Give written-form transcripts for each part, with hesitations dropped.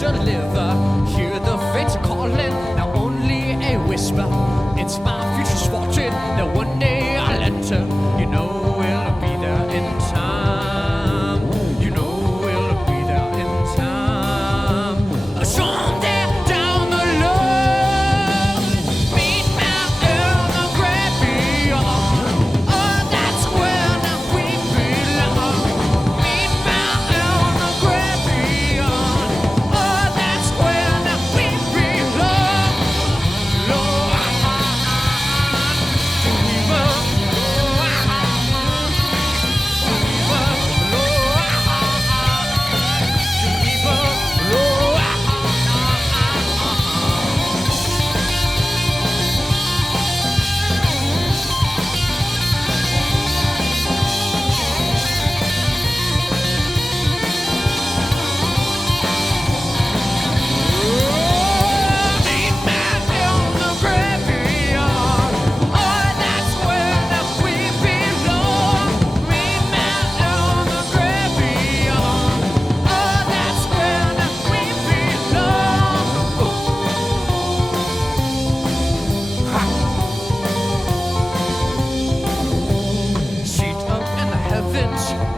deliver. Hear the fates are calling, now only a whisper. It's my future's fortune that one day I'll enter. You know we'll be there in time. You know we'll be there in time. Someday down the line, meet me in the great beyond. Oh, that's where now we belong. Meet me in the great beyond. Oh, that's where now we belong. Lord,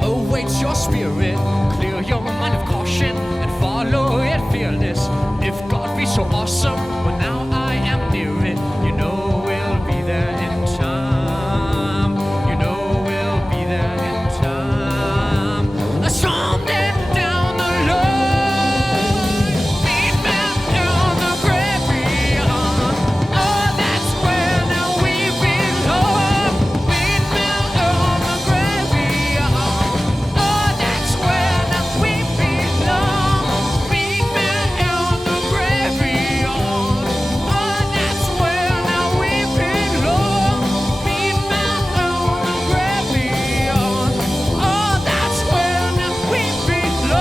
awaits your spirit. Clear your mind of caution and follow it fearless. If God be so awesome, well now I am near it. You know we'll be there in time. You know we'll be there in time. Someday down the line, meet me in the great beyond. Oh, that's where now we belong. Meet me in the great beyond. Oh, that's where now we belong. Meet me in the great beyond. Oh, that's where now we belong. Meet me in the great beyond. Oh, that's where now we belong.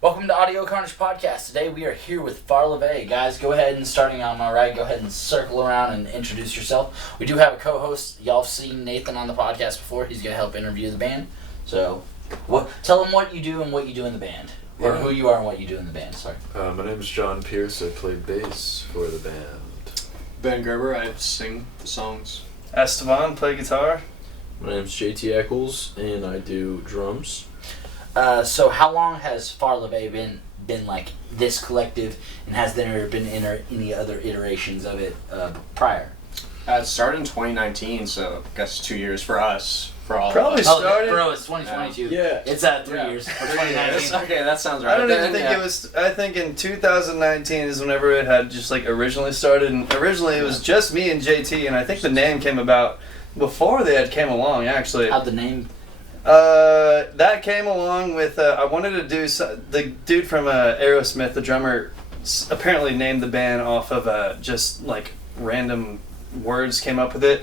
Welcome to Audio Carnage Podcast. Today we are here with Farla. Guys, go ahead and starting on my right, go ahead and circle around and introduce yourself. We do have a co-host. Y'all have seen Nathan on the podcast before. He's going to help interview the band. So, tell them what you do and what you do in the band. Or who you are and what you do in the band, sorry. My name is John Pierce. I play bass for the band. Ben Gerber, I sing the songs. Esteban, play guitar. My name's JT Eccles, and I do drums. So how long has Farla been like this collective, and has there been any other iterations of it prior? It started in 2019, so I guess 2 years for us, for all Probably of us. started- bro, it's 2022. Yeah. It's 3 years for 2019. Okay, that sounds right. I don't even Then, think yeah. it was. I think in 2019 is whenever it had just like originally started. And originally it was just me and JT, and I think the name came about before they had came along. Actually, How'd the name? that came along with. I wanted to do the dude from Aerosmith, the drummer, apparently named the band off of just like random words came up with it.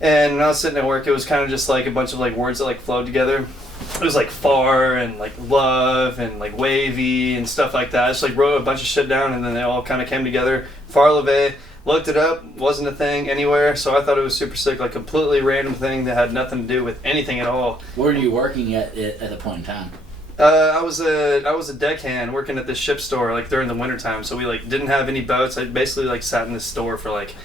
And when I was sitting at work, it was kind of just like a bunch of like words that like flowed together. It was like far and like love and like wavy and stuff like that. I just like wrote a bunch of shit down, and then they all kind of came together. Farla, looked it up, wasn't a thing anywhere, so I thought it was super sick, like completely random thing that had nothing to do with anything at all. Where were you working at the point in time? I was a deckhand working at this ship store like during the wintertime, so we like didn't have any boats. I basically like sat in this store for like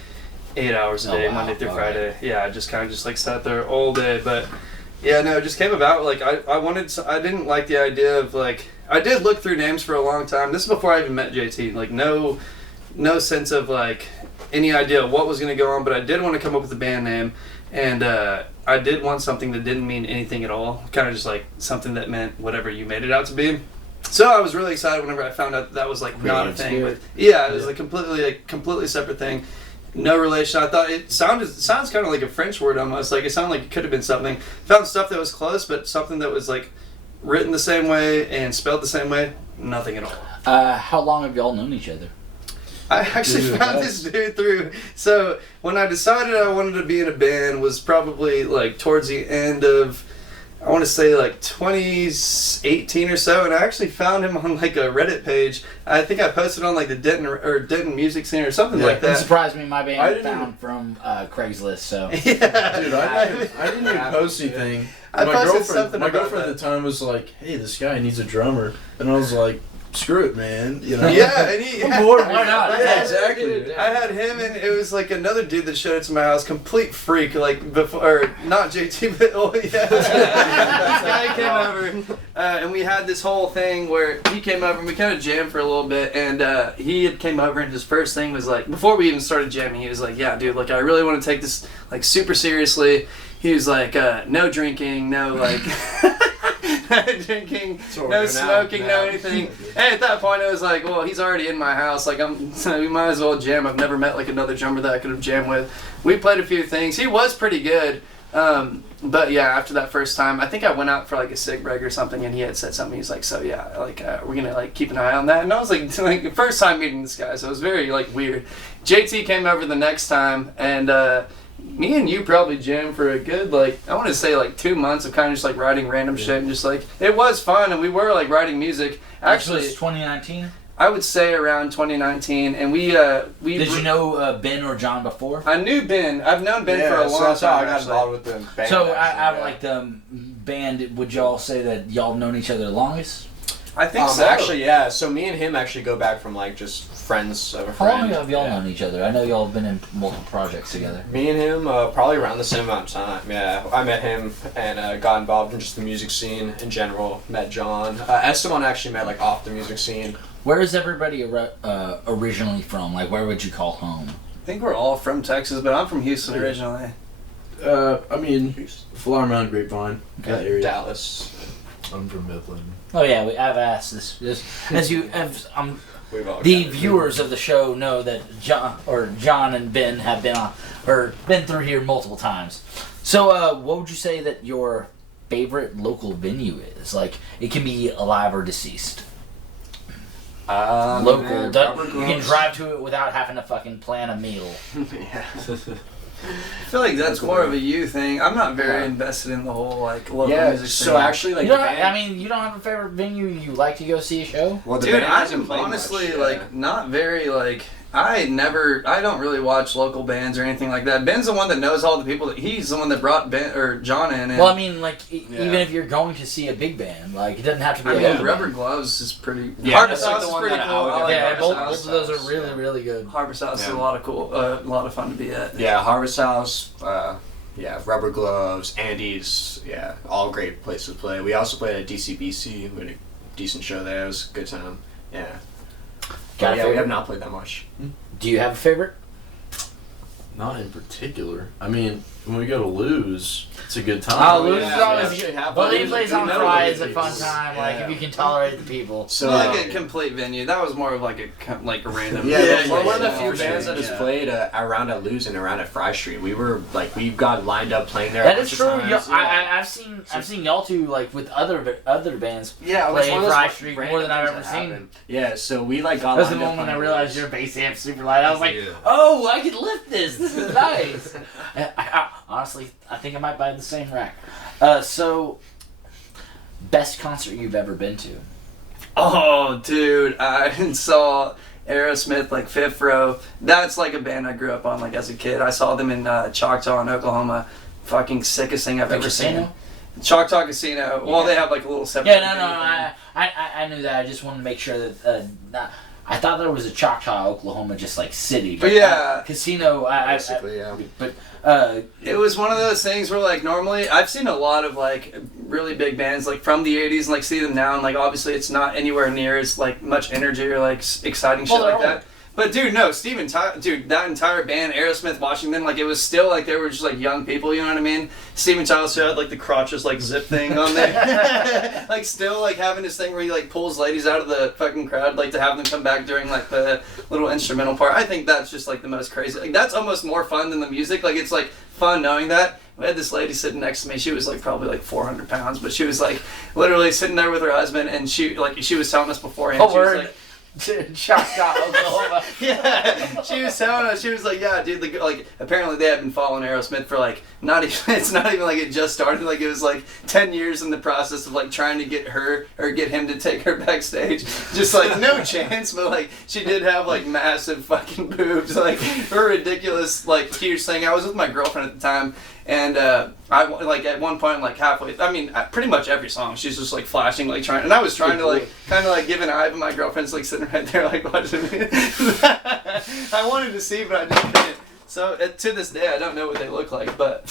8 hours a day, wow. Monday through All Friday. right. Yeah, I just kind of just like sat there all day. But yeah, no, it just came about. Like I didn't like the idea of like, I did look through names for a long time. This is before I even met JT. Like no sense of like any idea of what was going to go on, but I did want to come up with a band name, and I did want something that didn't mean anything at all. Kind of just like something that meant whatever you made it out to be. So I was really excited whenever I found out that was like not a thing. But yeah, it was like completely separate thing. No relation. I thought it sounds kind of like a French word almost. Like it sounded like it could have been something. Found stuff that was close, but something that was like written the same way and spelled the same way. Nothing at all. How long have y'all known each other? I actually found this dude through. So when I decided I wanted to be in a band was probably like towards the end of, I want to say like 2018 or so, and I actually found him on like a Reddit page. I think I posted on like the Denton music scene or something like It that. surprised me. My band I didn't found from Craigslist. So Yeah. Dude, I didn't even post anything. I my posted girlfriend, something my about girlfriend that. at the time was like, "Hey, this guy needs a drummer," and I was like, "Screw it, man." You know? Yeah, and he. I'm bored. Why not? Yeah, exactly. I had him, and it was like another dude that showed up to my house, complete freak, like before, or not JT, but oh yeah, this guy came over, and we had this whole thing where he came over and we kind of jammed for a little bit, and he had came over and his first thing was like, before we even started jamming, he was like, "Yeah, dude, like I really want to take this like super seriously." He was like, "No drinking, no like." No drinking, no smoking, no anything. And at that point, it was like, well, he's already in my house. Like, so we might as well jam. I've never met like another drummer that I could have jammed with. We played a few things. He was pretty good. But yeah, after that first time, I think I went out for like a cig break or something, and he had said something. He's like, so yeah, like we're gonna like keep an eye on that. And I was like first time meeting this guy, so it was very like weird. JT came over the next time, and me and you probably jammed for a good, like, I want to say like 2 months of kind of just like writing random shit, and just like, it was fun, and we were like writing music. Actually, this was 2019. I would say around 2019, and we Did you know Ben or John before? I knew Ben. I've known Ben for a long that's how time. I got actually. involved with the band. So actually, out of yeah. like the band, would y'all say that y'all have known each other the longest? I think so. Actually, yeah. So me and him actually go back from like just friends of a How friend. long have y'all yeah. known each other? I know y'all have been in multiple projects together. Me and him, probably around the same amount of time. Yeah, I met him and got involved in just the music scene in general. Met John. Esteban actually met like off the music scene. Where is everybody originally from? Like, where would you call home? I think we're all from Texas, but I'm from Houston originally. I mean, Flower Mound, Grapevine, that area. Dallas. I'm from Midland. Oh yeah, I've asked this as you have. We've all The got it. viewers of the show know that John and Ben have been on or been through here multiple times. So, what would you say that your favorite local venue is? Like, it can be alive or deceased. Local. man, You can drive to it without having to fucking plan a meal. Yeah. I feel like that's more of a you thing. I'm not very invested in the whole like local Yeah. music So scene. actually, like You the don't, band, I mean, you don't have a favorite venue you like to go see a show? well, the Dude, band hasn't I'm played honestly much, like not very like I don't really watch local bands or anything like that. Ben's the one that knows all the people. He's the one that brought Ben or John in. And, Well, I mean, like, even if you're going to see a big band, like, it doesn't have to be I a mean, local Rubber band. Gloves is pretty. Yeah, Harbor that's like House the is one pretty that cool. I would I like Yeah, Harbor both House. of those are really, really good. Harvest House is Yeah. a lot of cool, a lot of fun to be at. Yeah, Harvest House. yeah, Rubber Gloves, Andy's, yeah, all great places to play. We also played at DCBC. We had a decent show there. It was a good time. Yeah. Got a Yeah, we favorite? have not played that much. Do you have a favorite? Not in particular. I mean, when we go to lose, it's a good time. Oh, Lose is yeah, always we good. actually have Well, they Lose. plays We on know Friday Lose is a fun is- time. Like yeah. if you can tolerate the people. So Like a complete venue. That was more of like a random. yeah, Yeah, we're yeah, one of the yeah, few for bands sure, that has yeah. played around at Lose and around at Fry Street. We got lined up playing there. That a is bunch true. of times, I've seen y'all two like with other bands. Yeah, it was Playing one of those Fry Street random more than I've things ever that seen. happened. Yeah, so we like got That was the lined up moment I playing realized Lose. your bass amp's super light. I was like, Yeah. oh, I can lift this. This is nice. Honestly, I think I might buy the same rack. So, best concert you've ever been to? Oh, dude, I saw Aerosmith like fifth row. That's like a band I grew up on like as a kid. I saw them in Choctaw in Oklahoma. Fucking sickest thing I've The ever casino? seen. Choctaw Casino. Well, Yeah. they have like a little separate. Yeah, no, venue thing. I knew that. I just wanted to make sure that. I thought there was a Choctaw, Oklahoma, just like city. But Yeah. casino. Basically, yeah. But It was one of those things where like normally I've seen a lot of like really big bands like from the 80s and like see them now and like obviously it's not anywhere near as like much energy or like exciting shit Well, they're like that. But dude, no, dude, that entire band, Aerosmith, watching them, like it was still like they were just like young people, you know what I mean? Steven Tyler still had like the crotches like zip thing on there, like still like having this thing where he like pulls ladies out of the fucking crowd, like to have them come back during like the little instrumental part. I think that's just like the most crazy. Like that's almost more fun than the music. Like it's like fun knowing that. I had this lady sitting next to me. She was like probably like 400 pounds, but she was like literally sitting there with her husband, and she was telling us beforehand. Oh, She was word. like, Choctaw, Oklahoma. yeah, she was telling us. She was like, "Yeah, dude. Like, apparently they had been following Aerosmith for like not even. It's not even like it just started. Like it was like 10 years in the process of like trying to get her or get him to take her backstage. Just like no chance. But like she did have like massive fucking boobs. Like her ridiculous like huge thing. I was with my girlfriend at the time. And I like at one point like halfway. I mean, pretty much every song she's just like flashing, like trying. And I was trying to like kind of like give an eye, but my girlfriend's like sitting right there like watching me. I wanted to see, but I just couldn't. So to this day, I don't know what they look like, but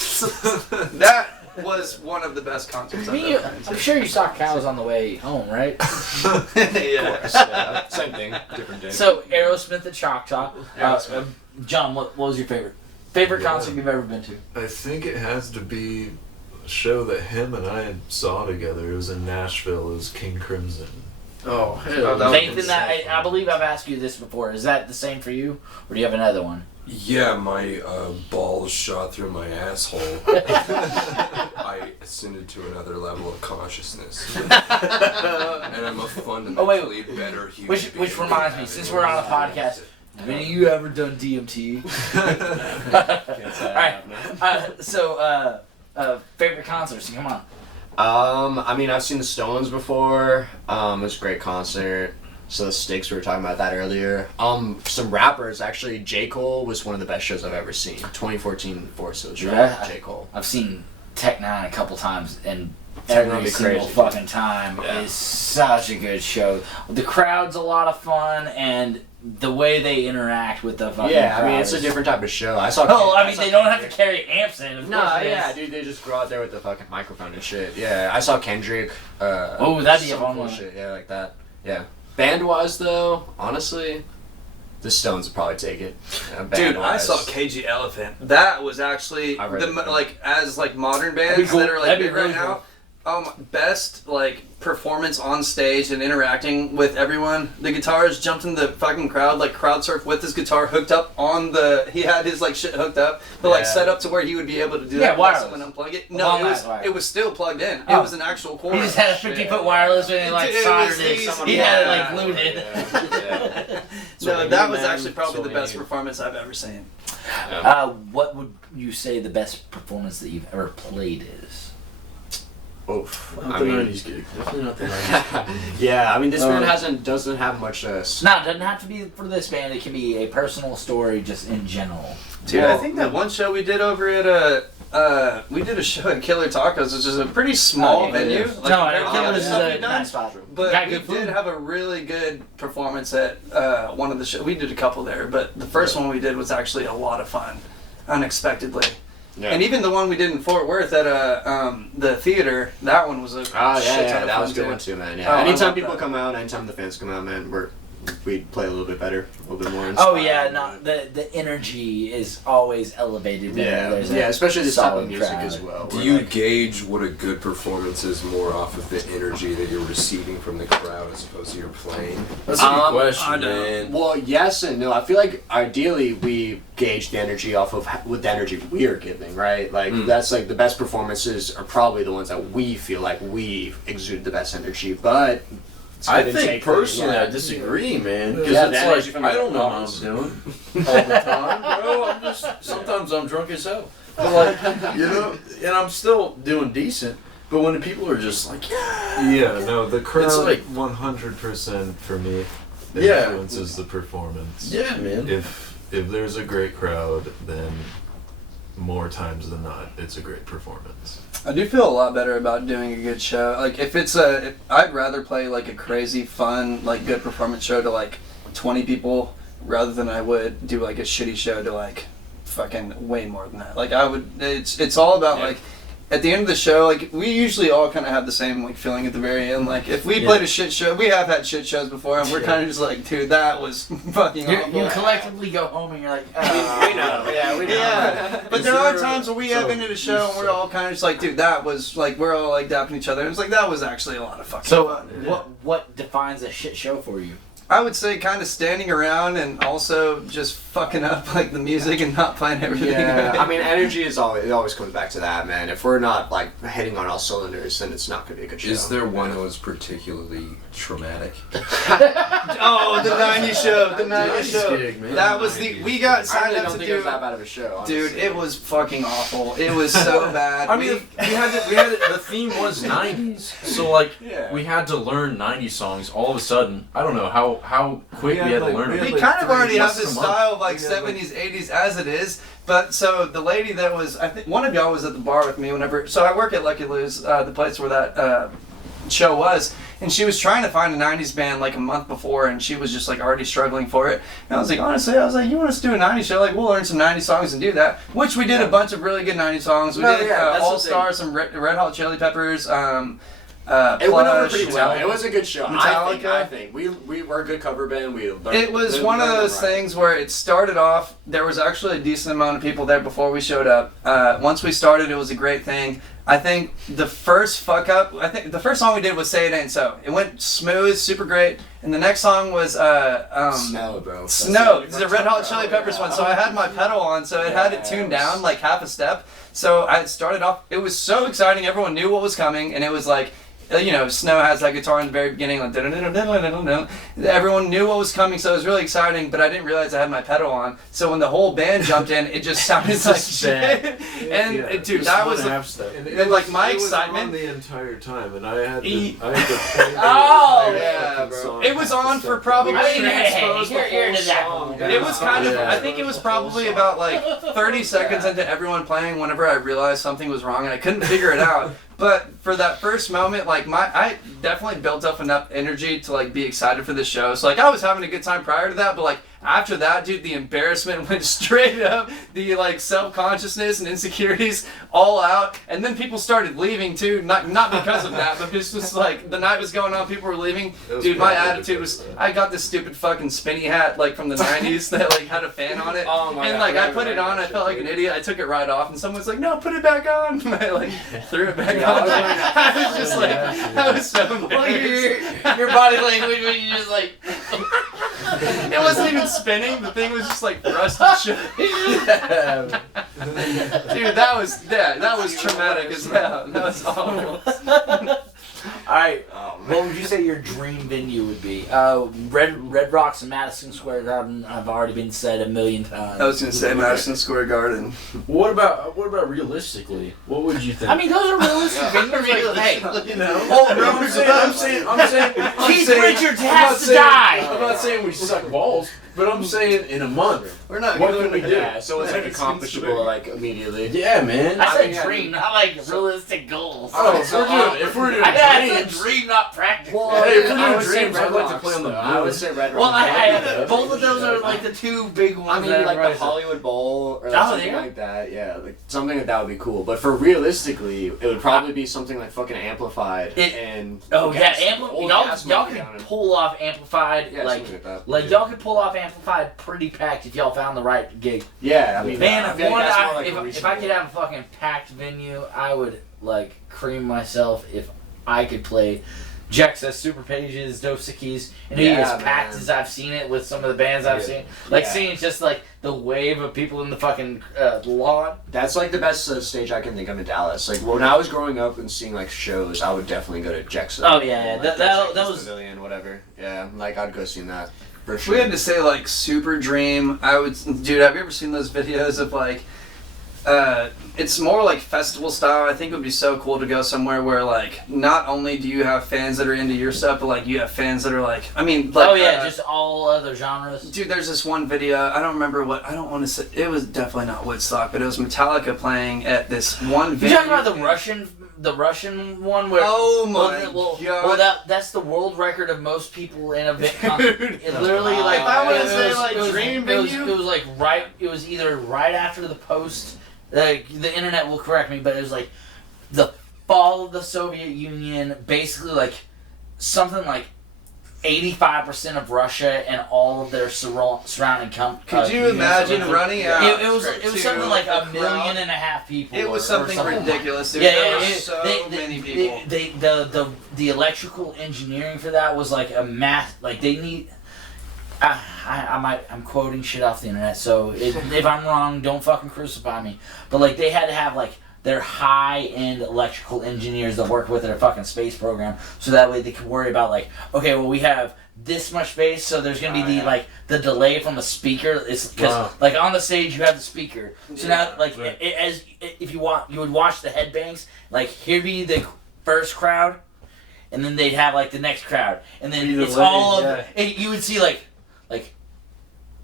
that was one of the best concerts I've ever been to. I'm sure you saw cows on the way home, right? Yeah. Yeah, same thing, different day. So Aerosmith at Choctaw. Aerosmith. John, what was your favorite concert you've ever been to? I think it has to be a show that him and I saw together. It was in Nashville. It was King Crimson. Oh, hell. Oh, that was Nathan, I believe I've asked you this before. Is that the same for you, or do you have another one? Yeah, my balls shot through my asshole. I ascended to another level of consciousness. And I'm a fundamentally better human Which being reminds than me, since anyone we're on a else. podcast, have any of you ever done DMT? Can't say I have, no. Favorite concerts? Come on. I mean, I've seen the Stones before. It was a great concert. So the Sticks, we were talking about that earlier. Some rappers, actually, J. Cole was one of the best shows I've ever seen. 2014 Forest Hills show. Yeah. J. Cole. I've seen Tech Nine a couple times, and Tech Nine every be single crazy. fucking time Yeah. is such a good show. The crowd's a lot of fun, and the way they interact with the fucking Yeah, I mean, crowd it's a is- different type of show. I saw. Oh, I mean, saw they don't have to Kendrick. carry amps in. Of No, course it yeah, is. dude, they just go out there with the fucking microphone and shit. Yeah, I saw Kendrick. Oh, that'd be a some fun cool one. shit. Yeah, like that. Yeah. Band-wise, though, honestly, the Stones would probably take it. Yeah, Dude, I band-wise. saw KG Elephant. That was actually I read the that. like as like modern That'd be bands cool. that are like That'd be big right really now. Best like performance on stage and interacting with everyone. The guitarist jumped in the fucking crowd, like crowd surfed with his guitar hooked up on the. He had his like shit hooked up, but like Yeah. set up to where he would be able to do Yeah, that. wireless. Someone unplug it. Long No, ass wireless. it was still plugged in. It Oh. was an actual cord. He just had a 50-foot wireless and he like Dude, it soldered was it. these- He had it yeah. like glued. Yeah. No, that was actually That's probably what the we best need. performance I've ever seen. What would you say the best performance that you've ever played is? Oof. Not I the mean, 90s gig. Definitely not the 90s gig. yeah, I mean, this band doesn't have much. No, it doesn't have to be for this band. It can be a personal story just in general. Dude, Well, I think that one show we did over at we did a show at Killer Tacos, which is a pretty small Oh, yeah, venue. yeah. Like, No, compared to the Killer other is stuff a we've done. nice spot. But Got we good food. did have a really good performance at one of the shows. We did a couple there, but the first one we did was actually a lot of fun, unexpectedly. Yeah. And even the one we did in Fort Worth at the theater, that one was a shit ton of that fun was a good too. one too, man. Oh, Yeah. I Anytime love people that. come out, anytime the fans come out, man, we play a little bit better, a little bit more. Oh inspired, yeah, no, the energy is always elevated. when there's a especially this type of solid music crowd. as well. Do We're you like- gauge what a good performance is more off of the energy that you're receiving from the crowd as opposed to your playing? That's a good I question, don't- man. Well, yes and no. I feel like ideally we gauge the energy off of with the energy we are giving, right? Like that's like the best performances are probably the ones that we feel like we exude the best energy. But it's I give and think take, personally, yeah. I disagree, man. Because Yeah, the it's energy like from I the don't know what I'm audience. doing all the time, bro. I'm just sometimes I'm drunk as hell, but like you know, and I'm still doing decent. But when the people are just like, Yeah, no, the crowd It's like- 100% for me Yeah. influences the performance. yeah, man. If there's a great crowd, then more times than not, it's a great performance. I do feel a lot better about doing a good show. Like if I'd rather play like a crazy, fun, like good performance show to like 20 people rather than I would do like a shitty show to like fucking way more than that. Like I would, it's all about like at the end of the show, like we usually all kind of have the same like feeling at the very end. Like if we played a shit show, we have had shit shows before, and we're kind of just like, dude, that was fucking awful. You collectively go home and you're like, we know. Yeah, we know. Yeah, but Is there are there- times where we so- have ended a show and we're all kind of just like, dude, that was like, we're all like dapping each other. And it's like, that was actually a lot of fucking So fun. what defines a shit show for you? I would say kind of standing around and also just fucking up like the music and not playing everything. Yeah, right. I mean, energy is always, it always comes back to that, man. If we're not like hitting on all cylinders, then it's not gonna be a good show. Is there one that was particularly traumatic? Oh, the 90s show, the 90s Nice show. gig, man. That was the, we got I signed really up don't to think it was that do, bad of a show. Honestly. dude, it was fucking awful. It was so bad. I mean, we had the theme was 90s, so like Yeah. we had to learn 90s songs all of a sudden. I don't know how quick we had to learn We it. kind of already have less this than a month. style of like We had, like- 70s, 80s as it is. But so the lady that was, I think one of y'all was at the bar with me whenever. So I work at Lucky Lou's, the place where that show was, and she was trying to find a 90s band like a month before, and she was just like already struggling for it. And I was like, honestly, you want us to do a 90s show? Like, we'll learn some 90s songs and do that. Which we did a bunch of really good 90s songs. We No, did yeah, that's the All Stars, some Red Hot Chili Peppers. It went over Plush, pretty well. It was a good show. Metallica. I think we were a good cover band. We learned, It was we one of learned those them right. things where it started off, there was actually a decent amount of people there before we showed up. Once we started, it was a great thing. I think the first fuck up, I think the first song we did was Say It Ain't So. It went smooth, super great. And the next song was Snow, bro. Snow. It's the Red Hot Chili Peppers one. So I had my pedal on, so it had it tuned down like half a step. So I started off, it was so exciting. Everyone knew what was coming, and it was like, you know, Snow has that guitar in the very beginning, like everyone knew what was coming, so it was really exciting. But I didn't realize I had my pedal on, so when the whole band jumped in, it just sounded like just bad. shit. And Yeah. dude, Just that one was half step. And And, like, my it was excitement- on the entire time, and I had to E- play the Oh, entire yeah, fucking bro. song It was half a on step for down. probably- I mean, Transpose you're the ear whole to that song. one. Yeah. It was kind of, Yeah. I think it was probably about like 30 seconds into everyone playing whenever I realized something was wrong and I couldn't figure it out. But for that first moment, like I definitely built up enough energy to like be excited for the show. So like I was having a good time prior to that, but like after that, dude, the embarrassment went straight up. The like self-consciousness and insecurities all out, and then people started leaving too. Not because of that, but just like the night was going on, people were leaving. It was Dude, my probably attitude was, because of that. I got this stupid fucking spinny hat like from the 90s that like had a fan on it. Oh my And God, like I right, put it right, on, I shit, felt like an dude. idiot. I took it right off, and someone was like, "No, put it back on." And I like threw it back Yeah, on. I was wearing that. I was just like, I was so embarrassed. Your body language when you just like. It wasn't even spinning. The thing was just like rusted shut. Dude, that was traumatic as hell. That was awful. Alright, Oh, man. what would you say your dream venue would be? Red Rocks and Madison Square Garden have already been said a million times. I was gonna say Madison Square Garden. What about realistically? What would you think? I mean, those are realistic venues. Like, hey, you know. Oh, I'm saying. Keith Richards I'm not has to saying- die. I'm not saying we suck balls, but I'm saying in a month. We're not What going can we to do? Yeah, so it's like accomplishable, like immediately. Yeah, man. I said mean, yeah, dream, not like realistic goals. Oh, So, if we're doing I got dreams, a dream, not practical. Well, Hey, if we're I doing would say dreams, Red I'd like to Rocks, play on the though. moon. I would say Red Well, Rocks. both of those are like the two big ones. I mean, that like the everybody says. Hollywood Bowl or Oh, something yeah. like that. Yeah, like something that would be cool. But for realistically, it would probably be something like fucking Amplified and. Oh yeah, old y'all gas y'all money can down and- pull off Amplified Yeah, like something like that. like y'all could pull off Amplified pretty packed if y'all found the right gig. Yeah, I mean, Man, I feel like that's more like a if I reasonable- could have a fucking packed venue, I would like cream myself if I could play Jexa, Super Pages, Dosickies, and it Yeah, as packed man. as I've seen it with some of the bands I've seen. Like seeing just like the wave of people in the fucking lawn. That's like the best stage I can think of in Dallas. Like when I was growing up and seeing like shows, I would definitely go to Jexa. Oh yeah, Like, that Jexa's was. Pavilion, whatever. Yeah, like I'd go see that for If sure. we had to say like Super Dream, I would. Dude, have you ever seen those videos of like? It's more like festival style. I think it would be so cool to go somewhere where like not only do you have fans that are into your stuff, but like you have fans that are like, I mean, like, Oh yeah, just all other genres. dude, there's this one video. I don't remember what. I don't want to say. It was definitely not Woodstock, but it was Metallica playing at this one You venue. talking about the Russian one where? Oh my well, god! that's the world record of most people in a concert. It literally Wow. like If I wanna it say, was- like, it was- dream it was, venue? it was like right. It was either right after the post. Like the internet will correct me, but it was like the fall of the Soviet Union. Basically, like something like 85% of Russia and all of their surrounding Could you imagine running out? It was to something like a 1.5 million people. It was or something something. ridiculous. Dude. Yeah, There yeah, were yeah. so many people. The electrical engineering for that was like a math. Like they need. I'm quoting shit off the internet, so if I'm wrong, don't fucking crucify me. But like they had to have like their high-end electrical engineers that work with their fucking space program, so that way they could worry about like, okay, well we have this much space, so there's gonna be the delay from the speaker. It's because like on the stage you have the speaker, so now like if you want, you would watch the headbangs. Like here be the first crowd, and then they'd have like the next crowd, and then it's all of and you would see like.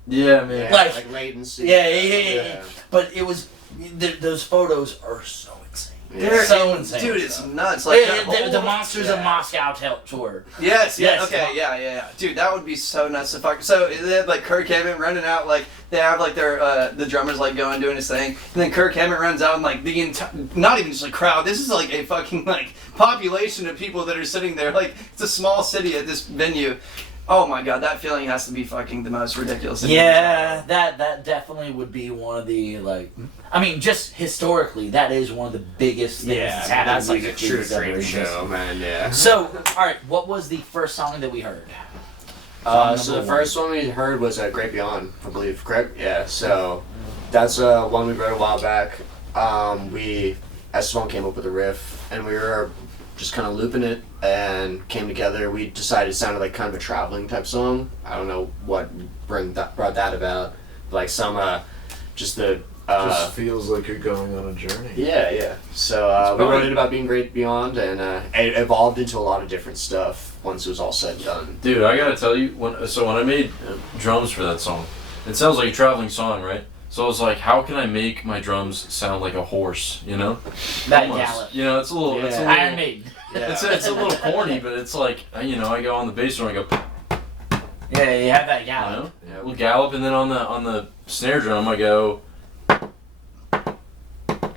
Yeah, man. Like latency. Yeah. But it was those photos are so insane. They're so insane, dude. It's nuts. Like the Monsters of Moscow tour. Yes. Yes. Okay. Yeah. Dude, that would be so nuts to fuck. So they had like Kirk Hammett running out. Like they have like their the drummers like going doing his thing, and then Kirk Hammett runs out and like the entire, not even just a crowd. This is like a fucking like population of people that are sitting there. Like it's a small city at this venue. Oh my god, that feeling has to be fucking the most ridiculous thing. Yeah, that definitely would be one of the like. I mean, just historically, that is one of the biggest things that's happened. That's like a music true videos ever dream existed. show, man. Yeah. So, all right, what was the first song that we heard? So the first one we heard was Great Beyond, I believe, correct? Yeah, so that's one we wrote a while back. Esteban came up with a riff, and we were just kind of looping it, and came together. We decided it sounded like kind of a traveling type song. I don't know what brought that about. Like some, just feels like you're going on a journey. Yeah. So we wrote it about being great beyond, and it evolved into a lot of different stuff once it was all said and done. Dude, I gotta tell you, when I made drums for that song, it sounds like a traveling song, right? So I was like, how can I make my drums sound like a horse, you know? That Almost. gallop. You know, it's a little... It's a little Iron Maiden. it's a little corny, but it's like, you know, I go on the bass drum, I go... Yeah, you have that You gallop. know? Yeah, we'll gallop, and then on the snare drum, I go...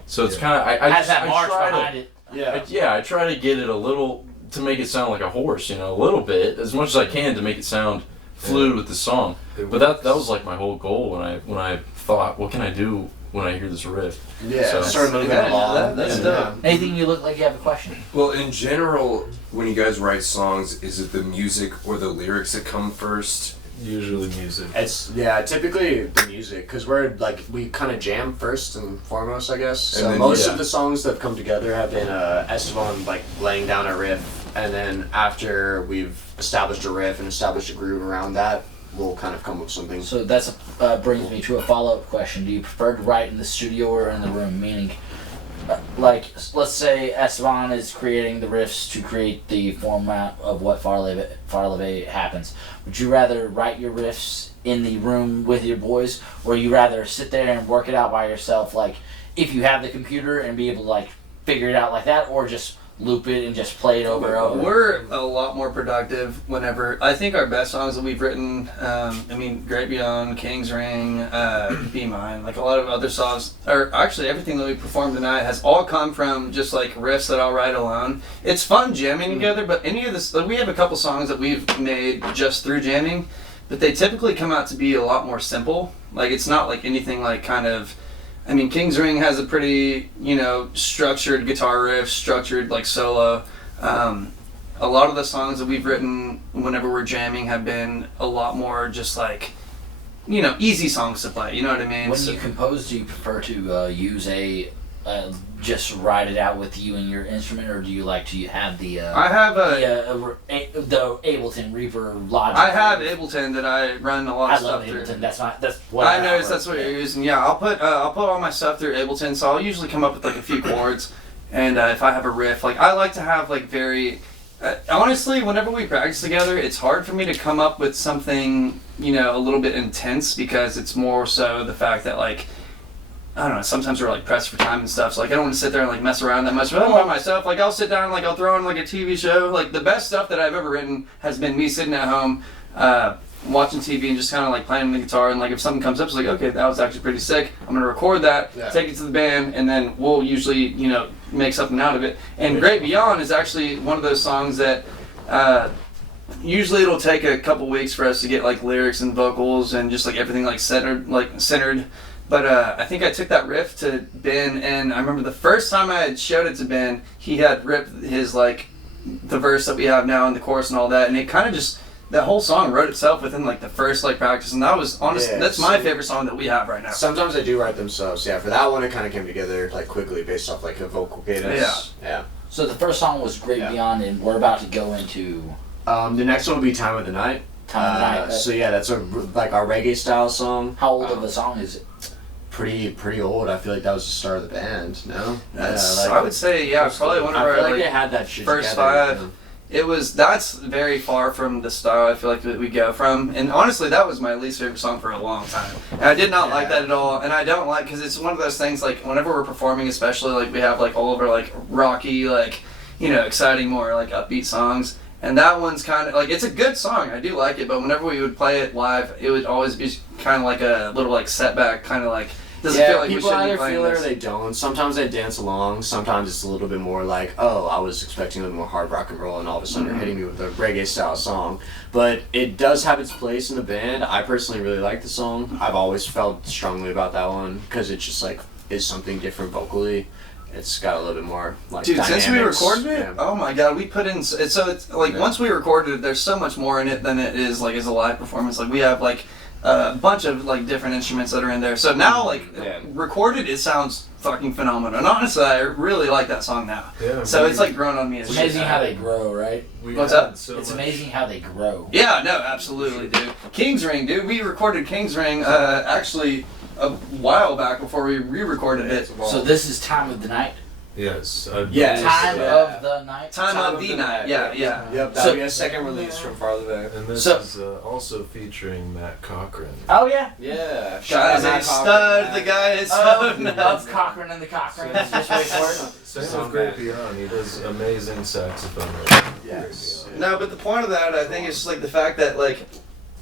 So it's kind of... I Has that I march try behind to, it. I try to get it a little... To make it sound like a horse, you know, a little bit. As much as I can to make it sound fluid with the song. But that was like my whole goal when I thought, what can I do when I hear this riff? Yeah, So- started moving along. That's and, dope. Anything you look like you have a question? Well, in general, when you guys write songs, is it the music or the lyrics that come first? Usually music. It's typically the music, because we kind of jam first and foremost, I guess. So And then, most of the songs that have come together have been Esteban like laying down a riff, and then after we've established a riff and established a groove around that, we'll kind of come up with something. So that's brings me to a follow-up question. Do you prefer to write in the studio or in the room? Meaning, like, let's say Esteban is creating the riffs to create the format of what Farla happens. Would you rather write your riffs in the room with your boys, or you rather sit there and work it out by yourself, like, if you have the computer and be able to, like, figure it out like that, or just loop it and just play it over and over? We're a lot more productive whenever. I think our best songs that we've written, Great Beyond, King's Ring, Be Mine, like a lot of other songs, or actually everything that we performed tonight has all come from just like riffs that I'll write alone. It's fun jamming together, but any of this, like, we have a couple songs that we've made just through jamming, but they typically come out to be a lot more simple. Like, it's not like anything like kind of, King's Ring has a pretty, structured guitar riff, structured like solo. A lot of the songs that we've written whenever we're jamming have been a lot more just like, easy songs to play. You know what I mean? When you compose, do you prefer to use just write it out with you and your instrument, or do you like to have the Ableton Reaper Logic? I have Ableton that I run a lot of stuff through. Ableton. That's what I noticed. That's what you're using. Yeah, I'll put all my stuff through Ableton. So I'll usually come up with like a few chords, and if I have a riff, like I like to have like very. Honestly, whenever we practice together, it's hard for me to come up with something a little bit intense, because it's more so the fact that like. I don't know, sometimes we're like pressed for time and stuff, so like I don't want to sit there and like mess around that much. But I'm by myself, like I'll sit down and like I'll throw in like a TV show. Like the best stuff that I've ever written has been me sitting at home, watching TV and just kind of like playing the guitar, and like if something comes up, it's like, okay, that was actually pretty sick. I'm gonna record that, take it to the band, and then we'll usually, make something out of it. And Great Beyond is actually one of those songs that usually it'll take a couple weeks for us to get like lyrics and vocals and just like everything like centered. But I think I took that riff to Ben, and I remember the first time I had showed it to Ben, he had ripped his like the verse that we have now and the chorus and all that, and it kind of just, that whole song wrote itself within like the first like practice, and that was honestly that's my favorite song that we have right now. Sometimes they do write themselves. Yeah, for that one it kind of came together like quickly based off like a vocal cadence. Yeah. So the first song was Great Beyond, and we're about to go into. The next one will be Time of the Night. Time of the Night. So yeah, that's like our reggae style song. How old of a song is it? Pretty old. I feel like that was the start of the band. No, I would say probably one of our like they had that shit first together, 5. It was, that's very far from the style I feel like that we go from, and honestly that was my least favorite song for a long time, and I did not like that at all. And I don't like, because it's one of those things like whenever we're performing, especially like we have like all of our like rocky, like exciting, more like upbeat songs, and that one's kind of like, it's a good song, I do like it, but whenever we would play it live, it would always be kind of like a little like setback, kind of like doesn't feel like people either feel it or they don't. Sometimes they dance along. Sometimes it's a little bit more like, oh, I was expecting a little more hard rock and roll, and all of a sudden you're hitting me with a reggae style song. But it does have its place in the band. I personally really like the song. I've always felt strongly about that one because it just like is something different vocally. It's got a little bit more like dynamics. Since we recorded it, oh my god, we put in it's like once we recorded it, there's so much more in it than it is like as a live performance. Like we have like a bunch of like different instruments that are in there. So now like recorded, it sounds fucking phenomenal. And honestly, I really like that song now. Yeah, so it's like grown on me. It's amazing how they grow, right? What's up? It's amazing how they grow. Yeah, no, absolutely, dude. King's Ring, dude. We recorded King's Ring actually a while back before we re-recorded it. So this is Time of the Night. Yes. Yes. Time of the Night. Time of the Night. Yeah. Yep. That'll be a second release from Farla. And this is also featuring Matt Cochran. Oh yeah. Yeah. Guy's a stud. The guy is so nice. Love Cochran and the Cochran. Just wait for it. Same with Great Beyond. He does amazing saxophone. Yes. No, but the point of that, I think, is just like the fact that like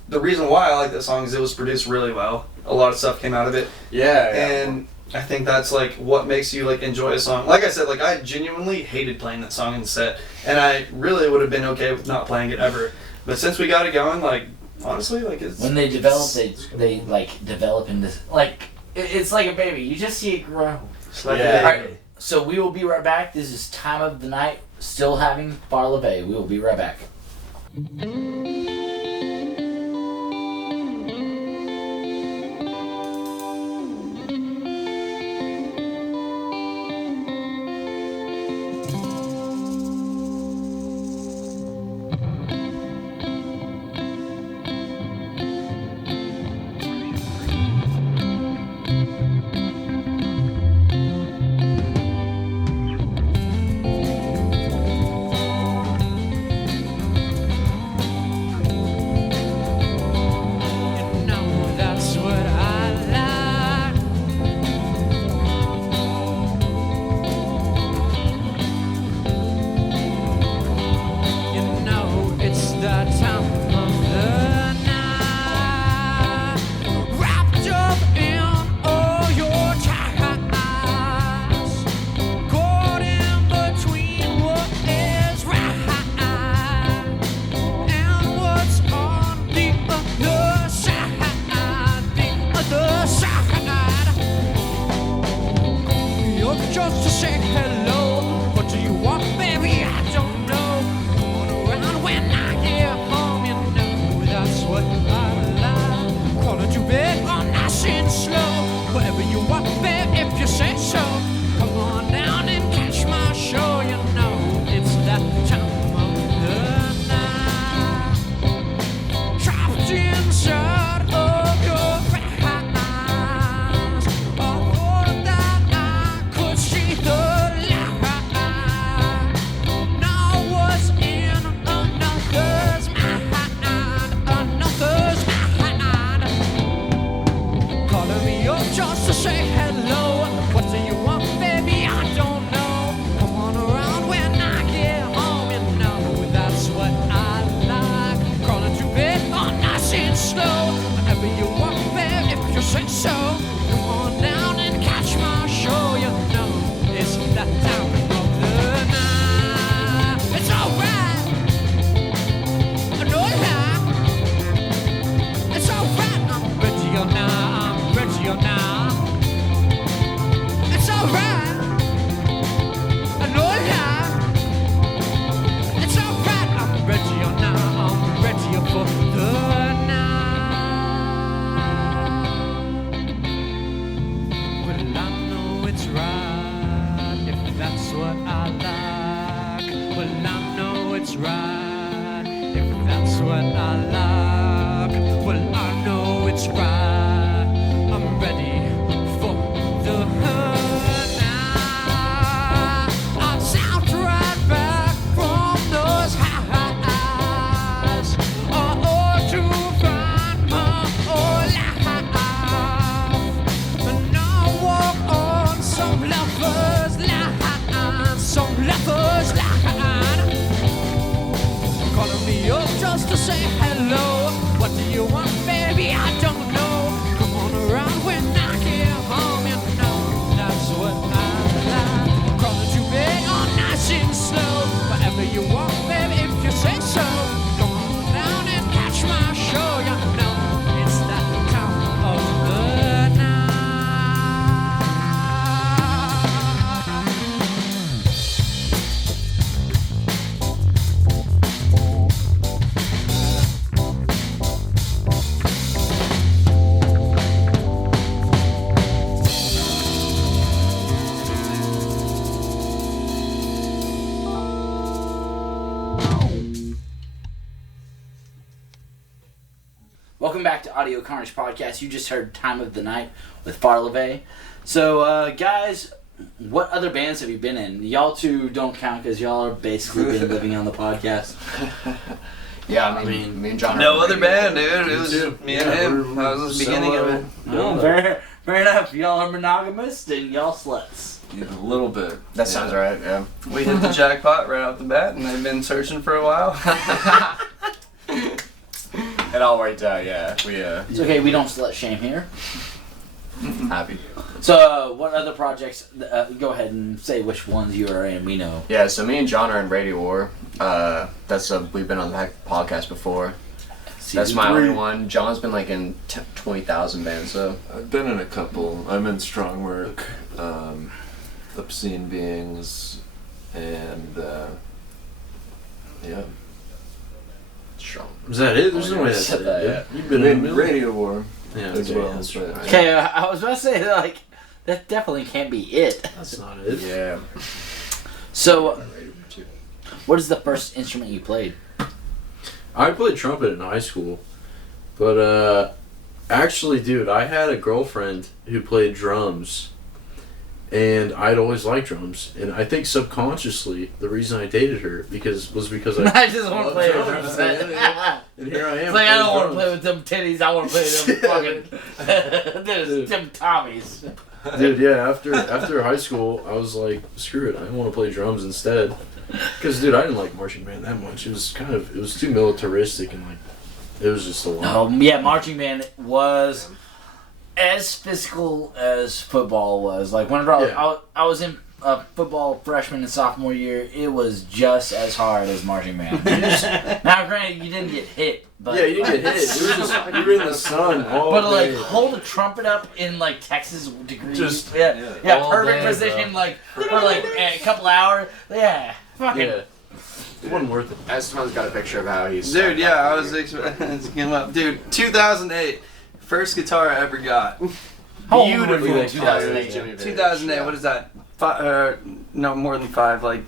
the reason why I like that song is it was produced really well. A lot of stuff came out of it. Yeah. And I think that's like what makes you like enjoy a song. Like I said, like I genuinely hated playing that song in the set, and I really would have been okay with not playing it ever. But since we got it going, like honestly, like it's when they develop, they like develop into like it's like a baby. You just see it grow. Like a baby. Alright, so we will be right back. This is Time of the Night. Still having Farla. We will be right back. what I like. Well, I know it's right. I'm ready for the hurt now. I'm south right back from those highs. Oh, to find my old life. And I walk on some lover's line, some lover's line. Calling me up just to say hello. What do you want, baby? I don't know. Come on around when I get home. You know that's what I like. Calling to bed all nice and slow. Whatever you want, baby, if you say so. Come on down and catch my show. You know it's that time of the night. Welcome back to Audio Carnage Podcast. You just heard Time of the Night with Farla. So, guys, what other bands have you been in? Y'all two don't count because y'all are basically been living on the podcast. Yeah, I mean, me and John. No are other band, dude. It was too. me and him. That was the beginning of it. Oh, fair enough. Y'all are monogamous and y'all sluts. Yeah, a little bit. That sounds right. Yeah. We hit the jackpot right off the bat, and they've been searching for a while. It all worked out. Yeah. We It's okay, we don't slut shame here. happy. So, what other projects? Go ahead and say which ones you are in. We know. Yeah. So me and John are in Radio War. We've been on the podcast before. That's my only one. John's been like in 20,000 bands, so. I've been in a couple. I'm in Strong Work, Obscene Beings, and yeah. Strong. Is that it? There's Oh, no way yeah, that's said it. that, Yeah. yeah. You've been in Radio War Yeah, as okay, well. that's but- right. Okay, I was about to say, like, that definitely can't be it. That's not it. Yeah. So, what is the first instrument you played? I played trumpet in high school, but actually, dude, I had a girlfriend who played drums, and I'd always liked drums, and I think subconsciously the reason I dated her was because I I just want to love play a drums, drum set. man. And here I am. It's like, I don't want to playing play with them titties, I want to play with them fucking them Tommies. drums. Dude, yeah. After high school, I was like, screw it, I want to play drums instead. Because, dude, I didn't like marching band that much. It was too militaristic and like, it was just a lot. Yeah, marching band was as physical as football was. Like, whenever I was in football freshman and sophomore year, it was just as hard as marching band. Now, granted, you didn't get hit, but Yeah, you didn't get hit. You were just you were in the sun all but like day. hold a trumput up in like Texas degrees. Just- yeah, all perfect day, position bro. like for like a couple hours. Yeah, fucking. Yeah. It wasn't worth it. Esteban's got a picture of how he's. Dude, yeah, I was expecting to come up. Dude, 2008, first guitar I ever got. How old were you Beautiful. in 2008? Jimmy Page, 2008, yeah. what is that? No, more than 5, like.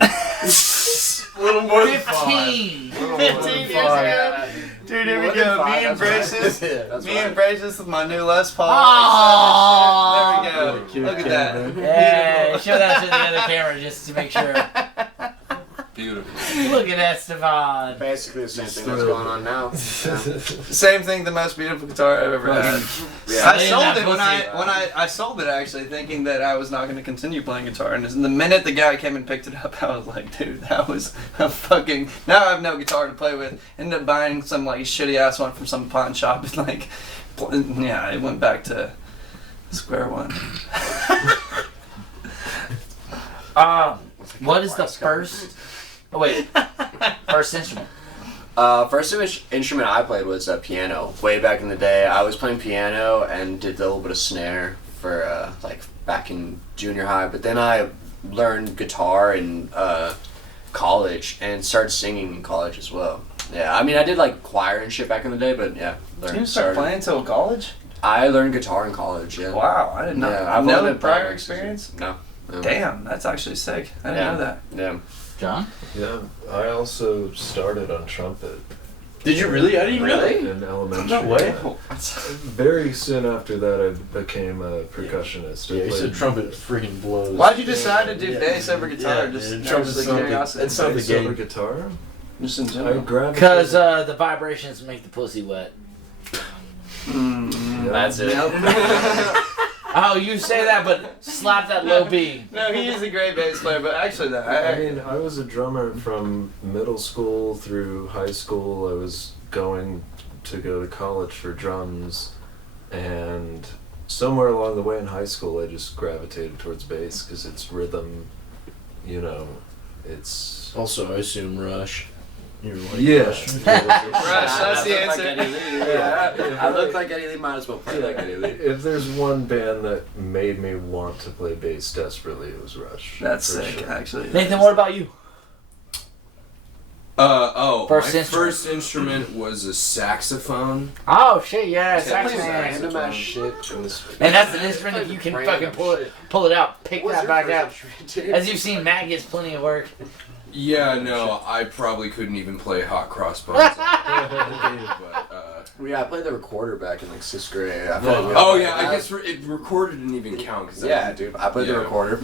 A little more than 15. 15 years ago. Dude, here we go. Me and Braces. That's Me right. and Braces with my new Les Paul. Aww. There we go. Cute Look at kid, that. man. Yeah, show that to the other camera just to make sure. Beautiful. Look at Esteban. Basically the same thing that's going on now. Yeah. Same thing, the most beautiful guitar I've ever had. Yeah. I Lay in sold that it when pussy. I sold it actually, thinking that I was not going to continue playing guitar. And the minute the guy came and picked it up, I was like, dude, that was a fucking. Now I have no guitar to play with. Ended up buying some like shitty ass one from some pawn shop. And like, yeah, it went back to square one. What is the first? Oh wait, first instrument. First instrument I played was piano. Way back in the day, I was playing piano and did a little bit of snare for like back in junior high. But then I learned guitar in college and started singing in college as well. Yeah, I mean I did like choir and shit back in the day, but yeah, You didn't start playing until college? I learned guitar in college. Yeah. Wow, I did not. Yeah, I've no only been prior playing experience? No. Damn, that's actually sick. I didn't know that. Yeah. John? Yeah, I also started on trumpet. Did you really? I didn't Really? In elementary. No way. Very soon after that, I became a percussionist. I Yeah, you played- said trumpet freaking blows. Why'd you decide to do bass over guitar? Yeah, Just dude, out of trumpet's something- curiosity. it's something bass gay. over guitar. Just in I general. gravitated. Because the vibrations make the pussy wet. Yeah. That's it. Oh, you say that, but slap that low B. No, he is a great bass player, but actually, no. I mean, I was a drummer from middle school through high school. I was going to go to college for drums, and somewhere along the way in high school, I just gravitated towards bass because it's rhythm, you know, it's... Also, I assume Rush. You were like Yeah. Rush. Rush, that's the I look answer. like Eddie Lee. Yeah. I look like Eddie Lee, might as well play like Eddie Lee. If there's one band that made me want to play bass desperately, it was Rush. That's for sick, sure. actually. Nathan, what about you? My First instrument. first instrument was a saxophone. Oh shit, yeah, Texas saxophone. Random ass shit in this. And that's an instrument if you can fucking pull it out, pick What's that your back first out. instrument, dude? As you've seen, Matt gets plenty of work. Yeah, no, I probably couldn't even play hot cross buns. But, Yeah, I played the recorder back in like 6th grade. I No. played- oh yeah, I guess it recorded didn't even count. 'Cause Yeah, dude. I played the Yeah. recorder.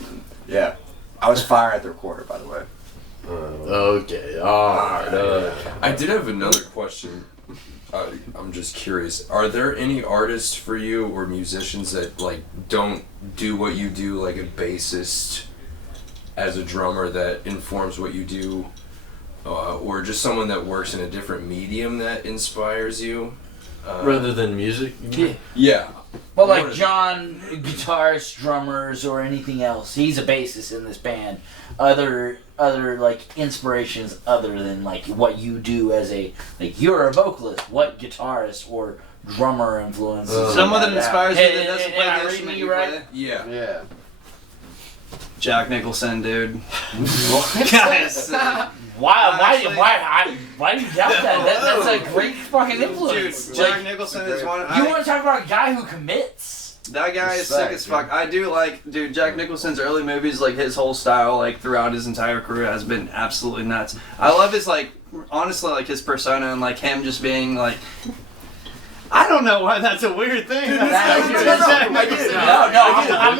Yeah. I was fire at the recorder, by the way. Okay, alright. I did have another question. I'm just curious. Are there any artists for you or musicians that like don't do what you do, like a bassist as a drummer that informs what you do, or just someone that works in a different medium that inspires you? Rather than music? you mean? Yeah. Well, What like is- John, guitarists, drummers, or anything else. He's a bassist in this band. Other like inspirations other than like what you do as a like you're a vocalist. What guitarist or drummer influences? Someone that you? inspires you Hey, that doesn't am play I the reading instrument you you right? play. Yeah. Yeah. Jack Nicholson, dude. Guys. Why do you doubt that? That's a great fucking Dude, influence. Jack Like, Nicholson is one. you want to talk about a guy who commits? That guy is sick Respect, as fuck. I do like, dude, Jack Nicholson's early movies, like his whole style, like throughout his entire career has been absolutely nuts. I love his, like, honestly, like his persona and like him just being like, I don't know why that's a weird thing. No, That's I'm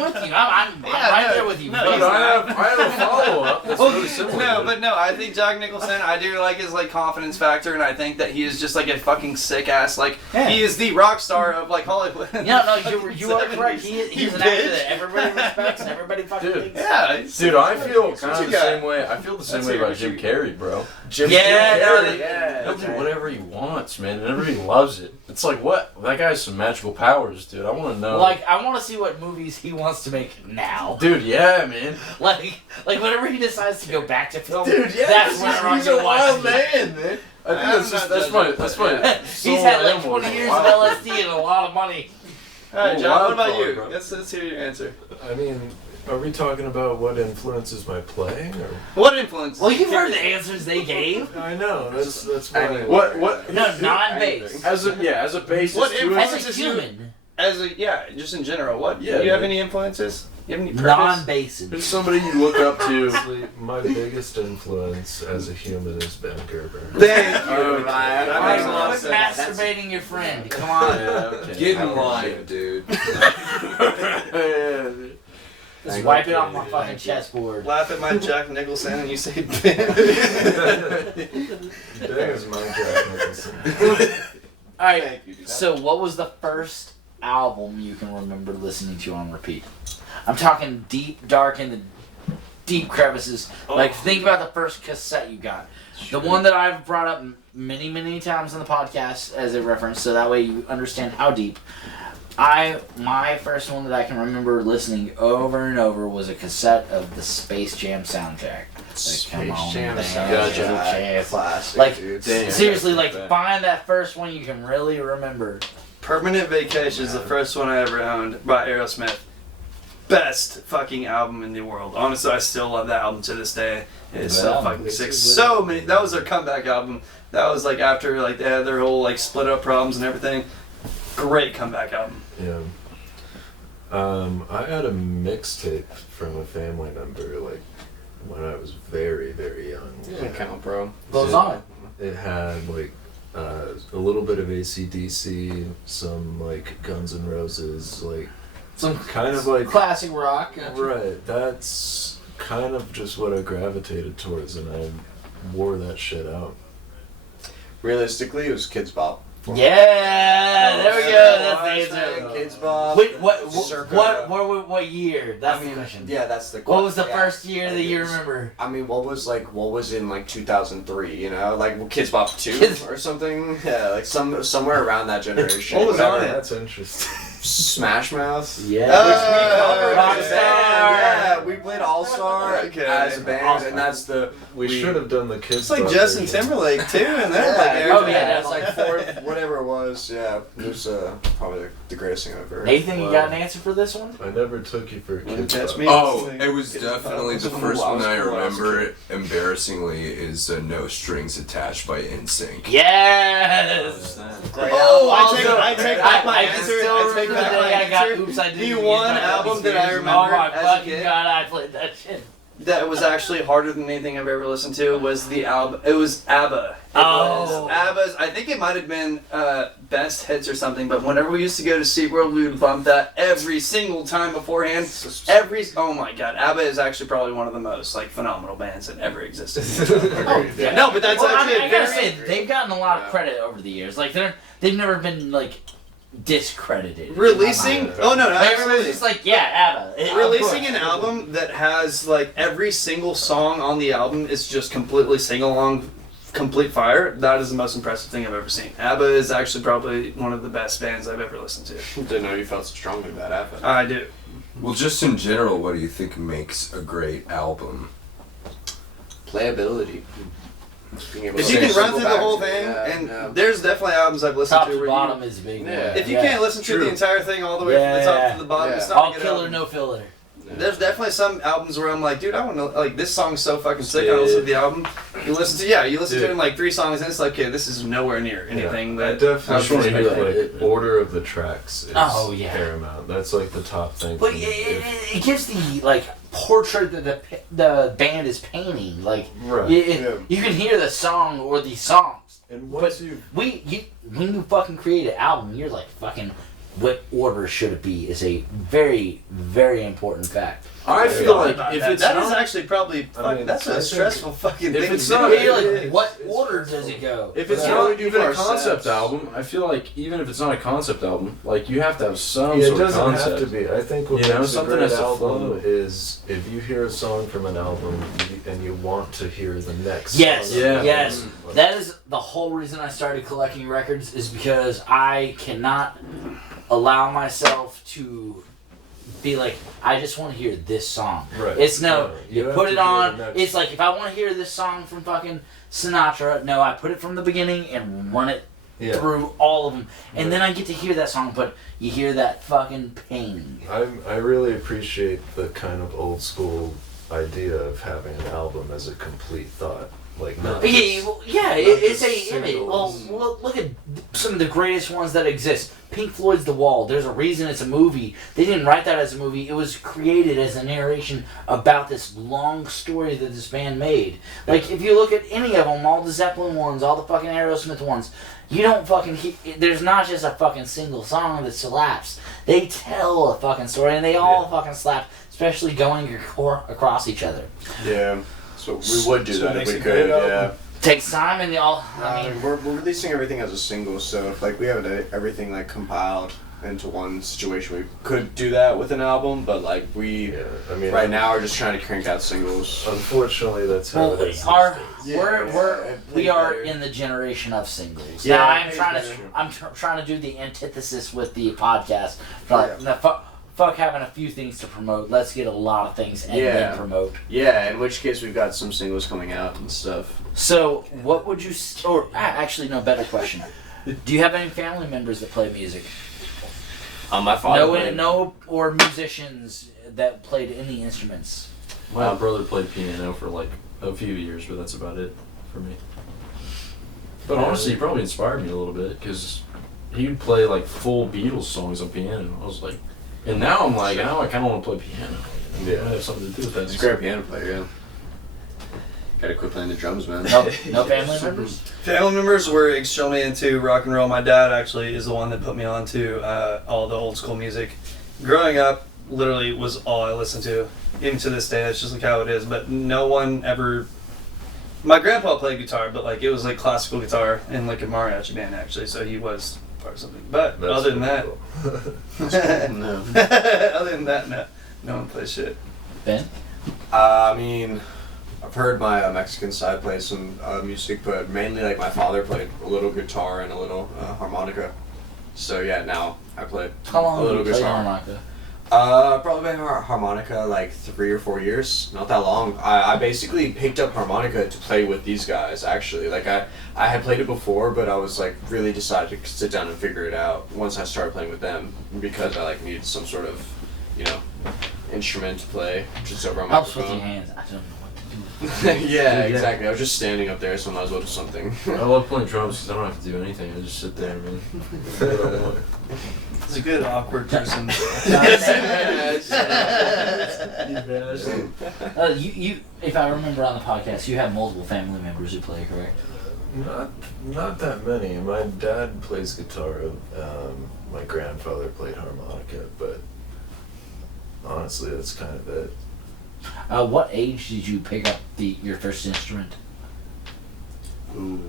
with you. I'm right there with you. No, But- he's not. I have a follow-up that's really similar. No, but no, I think Jack Nicholson, I do like his like confidence factor, and I think that he is just like a fucking sick ass, like Yeah. he is the rock star of like Hollywood. No, you are correct. He's You an actor bitch. that everybody respects and everybody fucking Dude. thinks. Yeah, he's- Dude, I feel kind you of the got? same way. I feel the same Let's way hear about what Jim you- Carrey, bro. Yeah, He'll do whatever he wants, man, and everybody loves it. It's like, what? That guy has some magical powers, dude. I want to know. Like, I want to see what movies he wants to make now. Dude, yeah, man. Like whenever he decides to go back to film, Dude, yeah, that's when I'm he's gonna a watch wild it. man, man. I think I'm that's not just that's judging, my but that's my. yeah. He's had like 20 years of LSD and a lot of money. All right, John, what about Wild you? card, bro. Let's hear your answer. I mean, are we talking about what influences my playing? Or? What influence? Well, you've heard the answers they gave. I know, that's why. What? No, non-based. As a bassist, What who As is- a human, As a just in general, what? Yeah, do you have man. any influences? You have any purpose? non-based. who's somebody you look up to? Honestly, my biggest influence as a human is Ben Gerber. Thank you, Okay. Ryan. That makes a lot of Quit sense. masturbating your friend. Come on. Okay. Get in line, dude. Just wipe it off my fucking chessboard. Laugh at my Jack Nicholson and you say Ben. There's my Jack Nicholson. Alright, so what was the first album you can remember listening to on repeat? I'm talking deep, dark in the deep crevices. Like, think about the first cassette you got. The one that I've brought up many, many times on the podcast as a reference, so that way you understand how deep. My first one that I can remember listening over and over was a cassette of the Space Jam soundtrack. Like, Jam soundtrack. Classic, Like, dude. Damn. seriously, I like, got that. find that first one you can really remember. Permanent Vacation is the first one I ever owned by Aerosmith. Best fucking album in the world. Honestly, I still love that album to this day. It's so Yeah. fucking sick. So many. That was their comeback album. That was like after like they had their whole like split up problems and everything. Great comeback album. Yeah. I had a mixtape from a family member, like, when I was very, very young. Doesn't count, bro. Goes on. It had, like, a little bit of AC/DC, some like Guns N' Roses, like Some kind of like classic rock. right. That's kind of just what I gravitated towards, and I wore that shit out. Realistically, it was Kids Bop. Yeah, there we go. That's the answer. Kids Bop. Wait, Circa- what year? That's the question. Yeah, that's the question. What was the first year that you remember? I mean, what was in like 2003, you know? Like Kids Bop 2 or something? Yeah, like somewhere around that generation. What was on Whatever. it? That's interesting. Smash Mouth. Yeah. Which we covered Rockstar. as a band. Yeah, we played All Star Okay. as a band, and that's the We should have done the kids. It's like Bop Justin version. Timberlake too, and they're yeah, like, oh, yeah, that's like fourth, whatever it was. Yeah, it was probably the greatest thing I've ever heard. Nathan, you got an answer for this one? I never took you for a Wanna kid. catch Bop. me? Oh, it was definitely the Ooh, first I was one I cool, I was remember. Embarrassingly, is No Strings Attached by NSYNC. Yes. Great Oh, album. I take back my I answer. still I take remember back the my day I got answer. Oops, I Did It The Again one by album Britney that I Spears. remember Oh my as a fucking kid god, I played that shit. that was actually harder than anything I've ever listened to was the album. It was ABBA. It Oh. was ABBA's. I think it might have been Best Hits or something. But whenever we used to go to SeaWorld, we would bump that every single time beforehand. Oh my god, ABBA is actually probably one of the most like phenomenal bands that ever existed. Yeah. No, but that's Well, actually I a gotta very say, they've gotten a lot of credit over the years. Like they've never been like discredited. releasing. Oh no, no, Like, everybody's absolutely. just like, yeah, ABBA. Releasing an album that has like every single song on the album is just completely sing along, complete fire. That is the most impressive thing I've ever seen. ABBA is actually probably one of the best bands I've ever listened to. Didn't know you felt so strongly about ABBA. I do. Well, just in general, what do you think makes a great album? Playability. Being able If to you can circle run through the back whole to it, thing, yeah, and yeah. there's definitely albums I've listened Top to to where bottom is a big. Yeah. one. if you can't listen to the entire thing all the way from the top to the bottom, Yeah. it's not all a good killer, album. no filler. There's definitely some albums where I'm like, dude, I want to like this song's so fucking sick. I listen to the album. You listen to to it in like 3 songs, and it's like, okay, this is nowhere near anything I that. definitely I was want to hear expecting. like order of the tracks. Is Oh, yeah. paramount. That's like the top thing. But for me. it gives the like portrait that the band is painting. Like Right. you can hear the song or the songs. And once you When you fucking create an album, you're like fucking. What order should it be is a very, very important fact. I feel like if it's that not, is actually probably I mean, that's I a think stressful fucking if thing. it's to not- do. You're like, is. what It's order stressful. does it go? if it's Yeah. not We do even for a concept ourselves. album, I feel like even if it's not a concept album, like you have to have some it sort of doesn't concept. have to be. I think what You know, makes a something great has to album flow. is if you hear a song from an album and you want to hear the next. Yes, song. Yeah. yes. Like, That is the whole reason I started collecting records is because I cannot allow myself to be like, I just want to hear this song. Right. It's no, Yeah, you have put to it hear on. the next- It's like if I want to hear this song from fucking Sinatra, no, I put it from the beginning and run it yeah. through all of them, and then I get to hear that song. But you hear that fucking pain. I really appreciate the kind of old school idea of having an album as a complete thought. Like not Yeah, just- well, yeah, not it's just a image. Well, singles. look at some of the greatest ones that exist. Pink Floyd's The Wall. There's a reason it's a movie. They didn't write that as a movie. It was created as a narration about this long story that this band made. Like, if you look at any of them, all the Zeppelin ones, all the fucking Aerosmith ones, you don't fucking there's not just a fucking single song that slaps. They tell a fucking story, and they all fucking slap, especially going across each other. Yeah. So we would do So it that if makes we a could, great yeah. album. Takes time, and they all. I mean, We're releasing everything as a single, so if like we have everything like compiled into one situation, we could do that with an album. But like we Yeah, I mean, right now are just trying to crank out singles. Unfortunately, that's how well, it is. we are in the generation of singles. Yeah, now I'm it's trying better. to trying to do the antithesis with the podcast. Like, no, fuck having a few things to promote. Let's get a lot of things and Yeah. then promote. Yeah, in which case we've got some singles coming out and stuff. So, what would you? Actually, no. Better question. Do you have any family members that play music? My father. Or musicians that played any instruments? My brother played piano for like a few years, but that's about it for me. But honestly, he probably inspired me a little bit because he would play like full Beatles songs on piano. I was like, and now I'm like, now I kind of want to play piano. Yeah. I have something to do with that. He's a great piano player. Yeah. Gotta quit playing the drums, man. No family members? Family members were extremely into rock and roll. My dad actually is the one that put me on to all the old school music. Growing up, literally was all I listened to. Even to this day, that's just like how it is. But no one ever... My grandpa played guitar, but like it was like classical guitar in like a mariachi band actually, so he was part of something. But That's other than that... cool. No. Other than that, no one plays shit. Ben? I mean, I've heard my Mexican side play some music, but mainly like my father played a little guitar and a little harmonica. So yeah, now I play How long a little have you played guitar. harmonica? Probably been harmonica like 3 or 4 years. Not that long. I basically picked up harmonica to play with these guys. Actually, like I had played it before, but I was like really decided to sit down and figure it out once I started playing with them because I like needed some sort of, instrument to play just over a Helps with your microphone. hands. I don't know what to do. Yeah, exactly. I was just standing up there, so I might as well do something. I love playing drums because I don't have to do anything. I just sit there and do what I want. He's a good awkward person. You, if I remember on the podcast, you have multiple family members who play, correct? Not that many. My dad plays guitar. My grandfather played harmonica, but honestly, that's kind of it. What age did you pick up your first instrument? Ooh.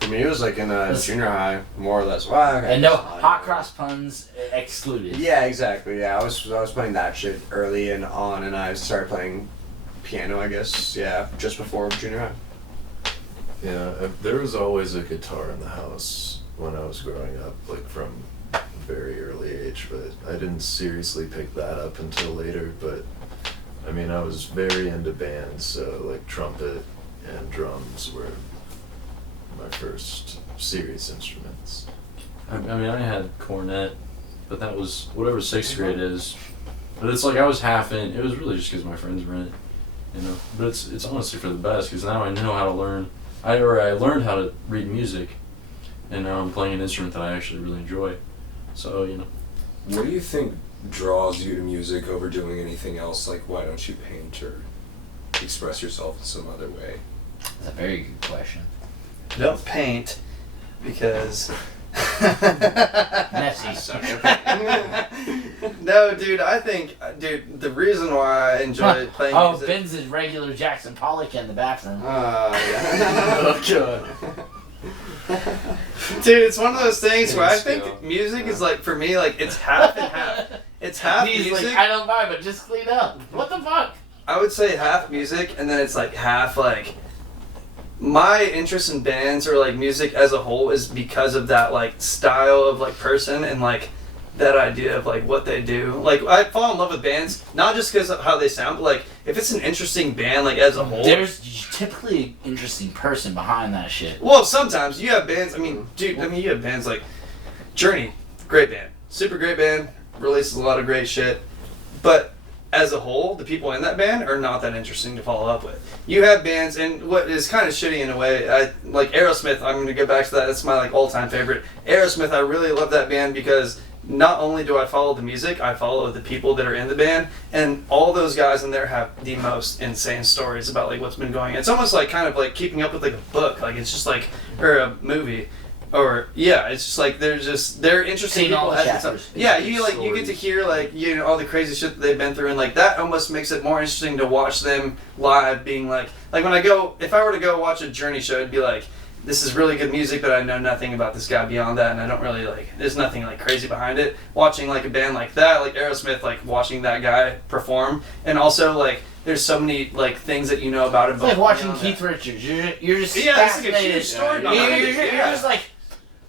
For me, it was like in junior high, more or less. Well, And no hot cross puns excluded. Yeah, exactly. Yeah, I was playing that shit early and on, and I started playing piano, I guess. Yeah, just before junior high. Yeah, there was always a guitar in the house when I was growing up, like from a very early age, but I didn't seriously pick that up until later. But I mean, I was very into bands, so like trumpet and drums were my first serious instruments. I mean, I had cornet, but that was whatever 6th grade is. But it's like I was half in. It was really just because my friends were in it, But it's honestly for the best because now I know how to learn. I learned how to read music, and now I'm playing an instrument that I actually really enjoy. So What do you think draws you to music over doing anything else? Like, why don't you paint or express yourself in some other way? That's a very good question. Don't paint because Messy. no, dude. I think, the reason why I enjoy playing music. Ben's a regular Jackson Pollock in the bathroom. Yeah. Oh god. Dude, it's one of those things where I think music is like, for me, like it's half and half. It's half He's music. like, I don't mind, but just clean up. What the fuck? I would say half music, and then it's like half like. My interest in bands or like music as a whole is because of that like style of like person and like that idea of like what they do. Like I fall in love with bands not just because of how they sound, but like if it's an interesting band like as a whole. There's typically an interesting person behind that shit. Well, sometimes you have bands. I mean, dude. I mean, you have bands like Journey, great band, super great band, releases a lot of great shit, but as a whole, the people in that band are not that interesting to follow up with. You have bands, and what is kind of shitty in a way, like Aerosmith, I'm going to go back to that, that's my like all-time favorite. Aerosmith, I really love that band because not only do I follow the music, I follow the people that are in the band, and all those guys in there have the most insane stories about like what's been going on. It's almost like kind of like keeping up with like a book, like it's just like, or a movie. Or it's just like they're interesting Seeing people all the at the chapters. time. Yeah, you get to hear like all the crazy shit that they've been through, and like that almost makes it more interesting to watch them live. Being like when if I were to go watch a Journey show, it'd be like, this is really good music, but I know nothing about this guy beyond that, and I don't really like. There's nothing like crazy behind it. Watching like a band like that, like Aerosmith, like watching that guy perform, and also like. There's so many like things that you know about him. It's like watching Keith Richards. You're just it's like a fascinated. huge story You're behind it. you're just like,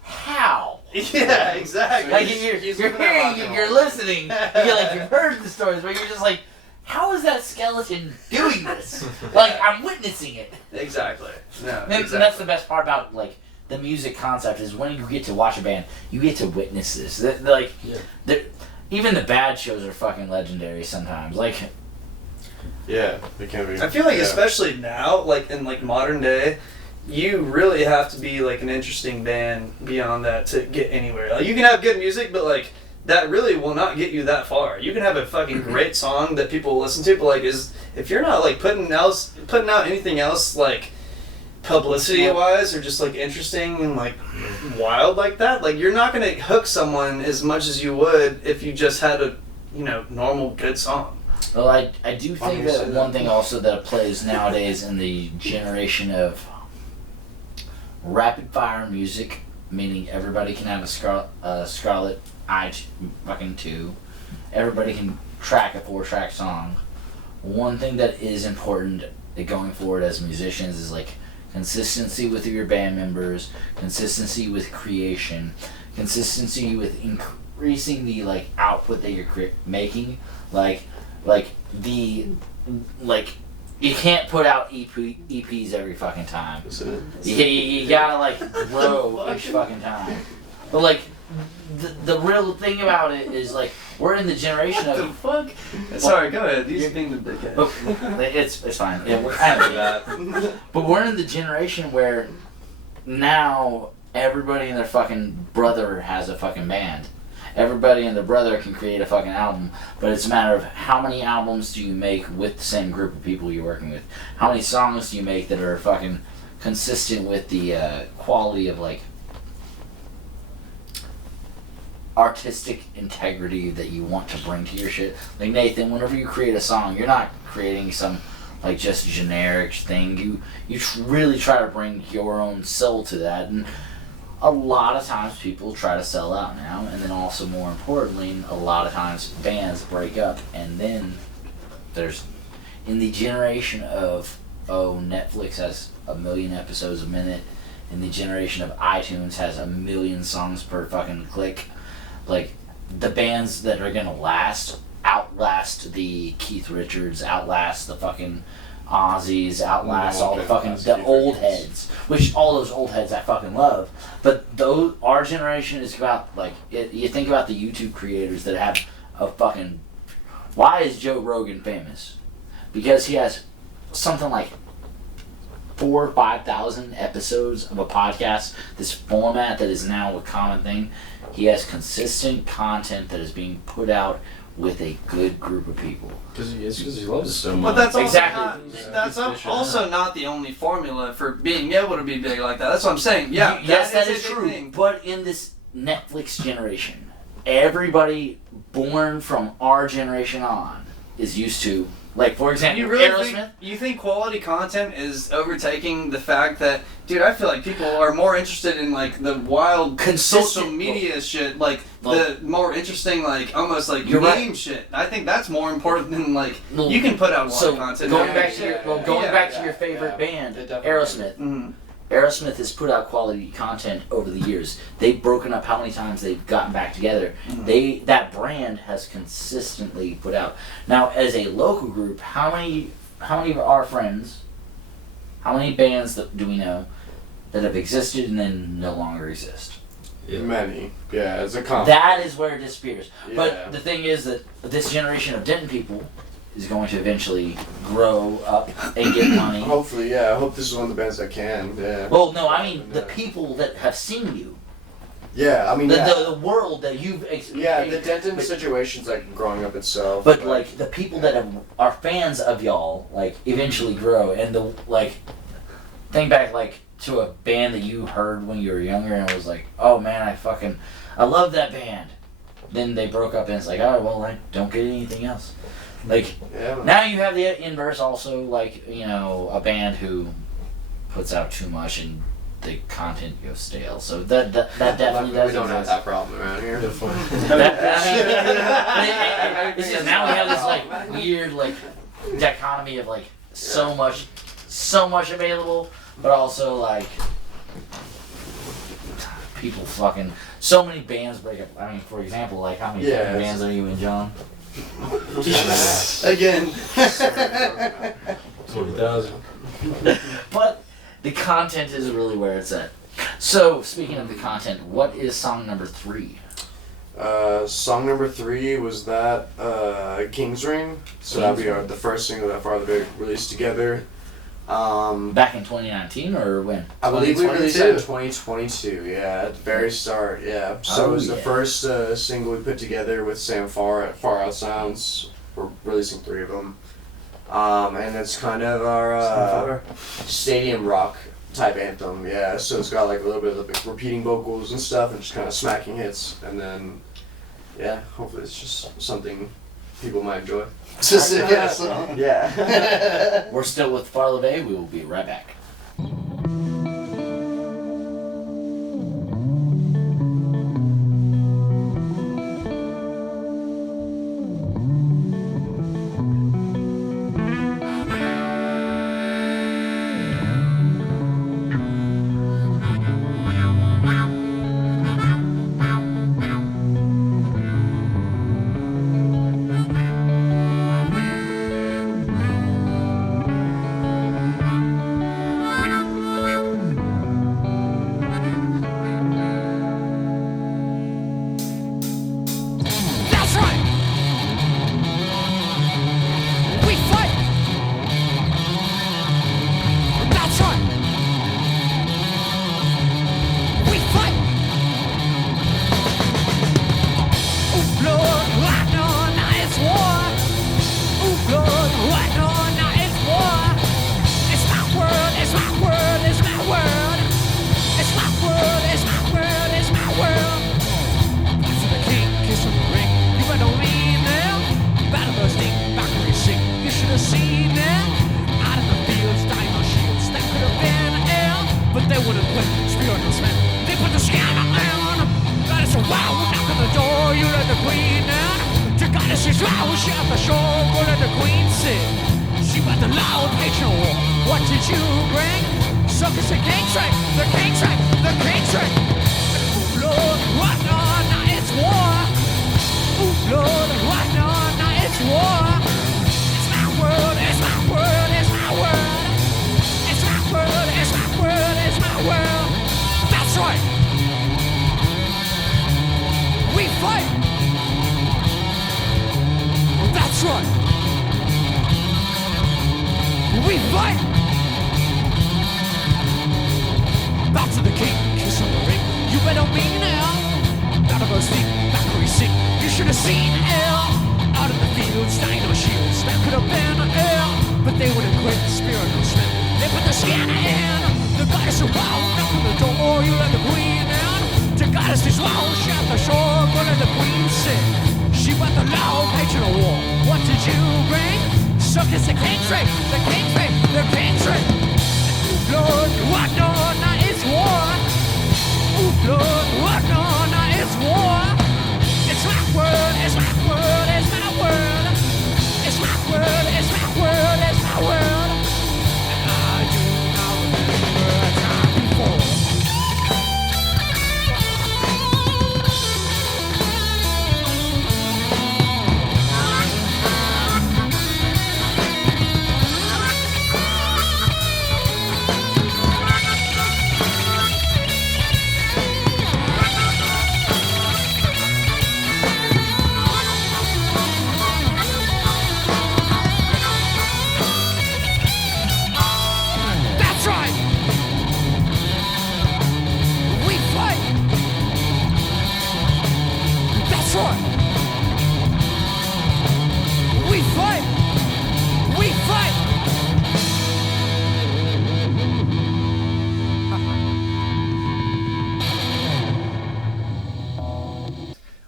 how? Yeah, exactly. Like you're hearing, you're listening. You've heard the stories, but you're just like, how is that skeleton doing this? Like I'm witnessing it. Exactly. No, And that's the best part about like the music concept is when you get to watch a band, you get to witness this. Even the bad shows are fucking legendary sometimes. Like. Yeah, they can be. I feel like especially now, like in like modern day, you really have to be like an interesting band beyond that to get anywhere. Like you can have good music, but like that really will not get you that far. You can have a fucking great song that people will listen to, but like is if you're not like putting out anything else like publicity wise or just like interesting and like wild like that, like you're not gonna hook someone as much as you would if you just had a normal good song. Well, I do think that one thing also that plays nowadays in the generation of rapid fire music, meaning everybody can have a Scarlet fucking 2, everybody can track a 4-track song. One thing that is important going forward as musicians is like consistency with your band members, consistency with creation, consistency with increasing the like output that you're making. Like you can't put out EPs every fucking time. You gotta like grow each fucking time. But like the real thing about it is like we're in the generation of fuck. Sorry, go ahead. He's being the dickhead. It's fine. Yeah, but we're in the generation where now everybody and their fucking brother has a fucking band. Everybody and their brother can create a fucking album, but it's a matter of how many albums do you make with the same group of people you're working with? How many songs do you make that are fucking consistent with the quality of like artistic integrity that you want to bring to your shit? Like Nathan, whenever you create a song, you're not creating some like just generic thing. You really try to bring your own soul to that, and a lot of times people try to sell out now, and then also more importantly, a lot of times bands break up, and then there's in the generation of Netflix has 1 million episodes a minute, in the generation of iTunes has 1 million songs per fucking click. Like the bands that are gonna outlast the Keith Richards, outlast the fucking Ozzy's, outlast all the fucking the old heads, which all those old heads I fucking love. But our generation is about like you think about the YouTube creators that have a fucking. Why is Joe Rogan famous? Because he has something like 4,000 or 5,000 episodes of a podcast. This format that is now a common thing. He has consistent content that is being put out with a good group of people. Because he loves it so much. But that's also Exactly. also not the only formula for being able to be big like that. That's what I'm saying. Yeah, yes, that is is a big true. thing. But in this Netflix generation, everybody born from our generation on is used to, like, for example, You really Aerosmith. you think quality content is overtaking the fact that, dude, I feel like people are more interested in like the wild social media shit, like the more interesting, like almost like You're meme right. shit. I think that's more important than like you can put out a lot of content. Going back to your favorite band, Aerosmith. Mhm. Aerosmith has put out quality content over the years. They've broken up how many times they've gotten back together. That brand has consistently put out. Now, as a local group, how many of our friends, how many bands do we know that have existed and then no longer exist? Many. Yeah, it's a common. That is where it disappears. Yeah. But the thing is that this generation of Denton people is going to eventually grow up and get money. Hopefully, yeah. I hope this is one of the bands that can. Yeah. Well, no, I mean the people that have seen you. Yeah, I mean, The world that you've yeah, the Denton situation's like growing up itself. But like the people that are fans of y'all, like eventually grow, and think back like to a band that you heard when you were younger and was like, oh man, I love that band. Then they broke up and it's like, oh well, I don't get anything else. Like now you have the inverse also, like a band who puts out too much and the content goes stale. So that definitely does. We don't have that problem around here. It's just now we have this like weird like dichotomy of like so much available, but also like people fucking so many bands break up. I mean, for example, like how many fucking bands are you in, John? Again. 20,000. But the content is really where it's at. So, speaking of the content, what is song number 3? Song number 3 was that King's Ring. So that'd be the first single that Farla released together. Back in 2019 or when? I believe we released that in 2022. Yeah, at the very start. Yeah. So it was the first single we put together with Sam Far at Far Out Sounds. We're releasing 3 of them. And it's kind of our stadium rock type anthem, yeah. So it's got like a little bit of like repeating vocals and stuff, and just kind of smacking hits, and then yeah, hopefully it's just something people might enjoy. Yeah. We're still with Farla. We will be right back.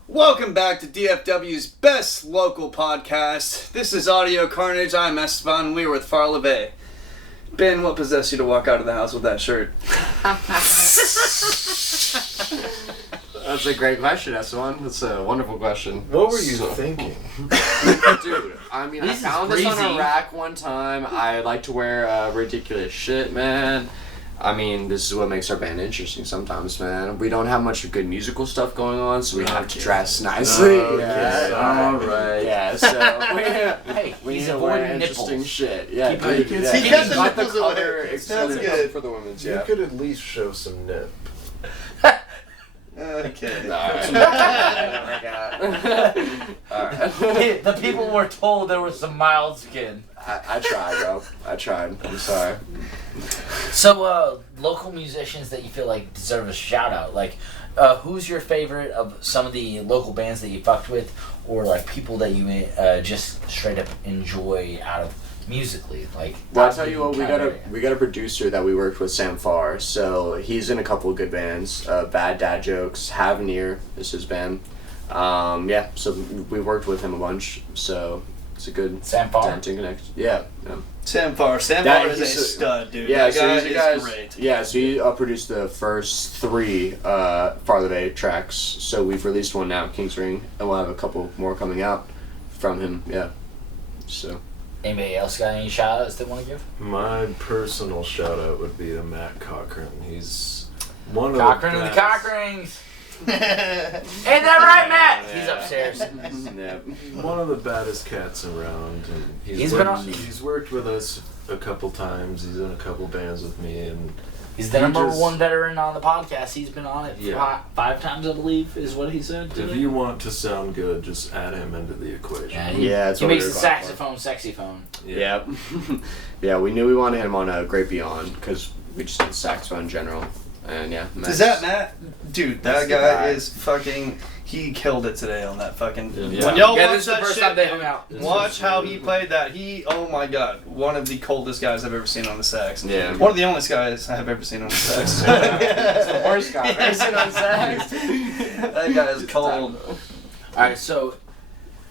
Welcome back to DFW's best local podcast. This is Audio Carnage. I'm Esteban. We're with Farla. Ben, what possessed you to walk out of the house with that shirt? That's a great question, Esteban. That's a wonderful question. What were you thinking? Dude, I mean, This is I found this on crazy. a rack one time. I like to wear ridiculous shit, man. I mean, this is what makes our band interesting sometimes, man. We don't have much good musical stuff going on, so we have to dress nicely. Okay, alright. Yeah, so Hey, we he's need to wear avoiding interesting nipples. shit. Yeah, Keep dude, it- yeah. keep He got it- the Got the nipples color away. exclusive. That's good for the women's, You yeah. could at least show some nip. Okay. Alright. The people were told there was some mild skin. I tried, bro. I tried. I'm sorry. So, local musicians that you feel like deserve a shout out, like, who's your favorite of some of the local bands that you fucked with, or like people that you just straight up enjoy out of musically? Like, Well, how I'll tell do you what, encounter it? we got a producer that we worked with, Sam Farr. So he's in a couple of good bands. Bad Dad Jokes, Haveneer is his band. Yeah, so we worked with him a bunch. So it's a good Sam Farr? dancing connection. Yeah. Sam Farr is a stud, dude. Yeah, that so guy he's a guy. is great. Yeah, so he produced the first 3 Farla Bay tracks. So we've released one now, King's Ring, and we'll have a couple more coming out from him. Yeah. So. Anybody else got any shout outs they want to give? My personal shout out would be to Matt Cochran. He's one of Cochran the and the best. cock rings. Ain't that right, Matt? He's upstairs. Yeah. One of the baddest cats around, and He's been on- he's worked with us a couple times. He's in a couple bands with me, and He's the He number just- one veteran on the podcast. He's been on it Yeah. five times, I believe, is what he said. if today. you want to sound good, just add him into the equation. Yeah, That's he what we makes were the going for. saxophone sexy phone. Yeah. Yeah, we knew we wanted him on a Great Beyond because we just did saxophone in general. And yeah. Is that Matt? Dude, That's that the guy guy. is fucking. He killed it today on that fucking. Yeah. When y'all Yeah, watch this is the that first shit, time they hung out. watch how he played that. Oh my god, one of the coldest guys I've ever seen on the sax. Yeah. One of the only guys I have ever seen on the sax. It's the worst guy I've ever seen on sax. That guy is cold. Alright, so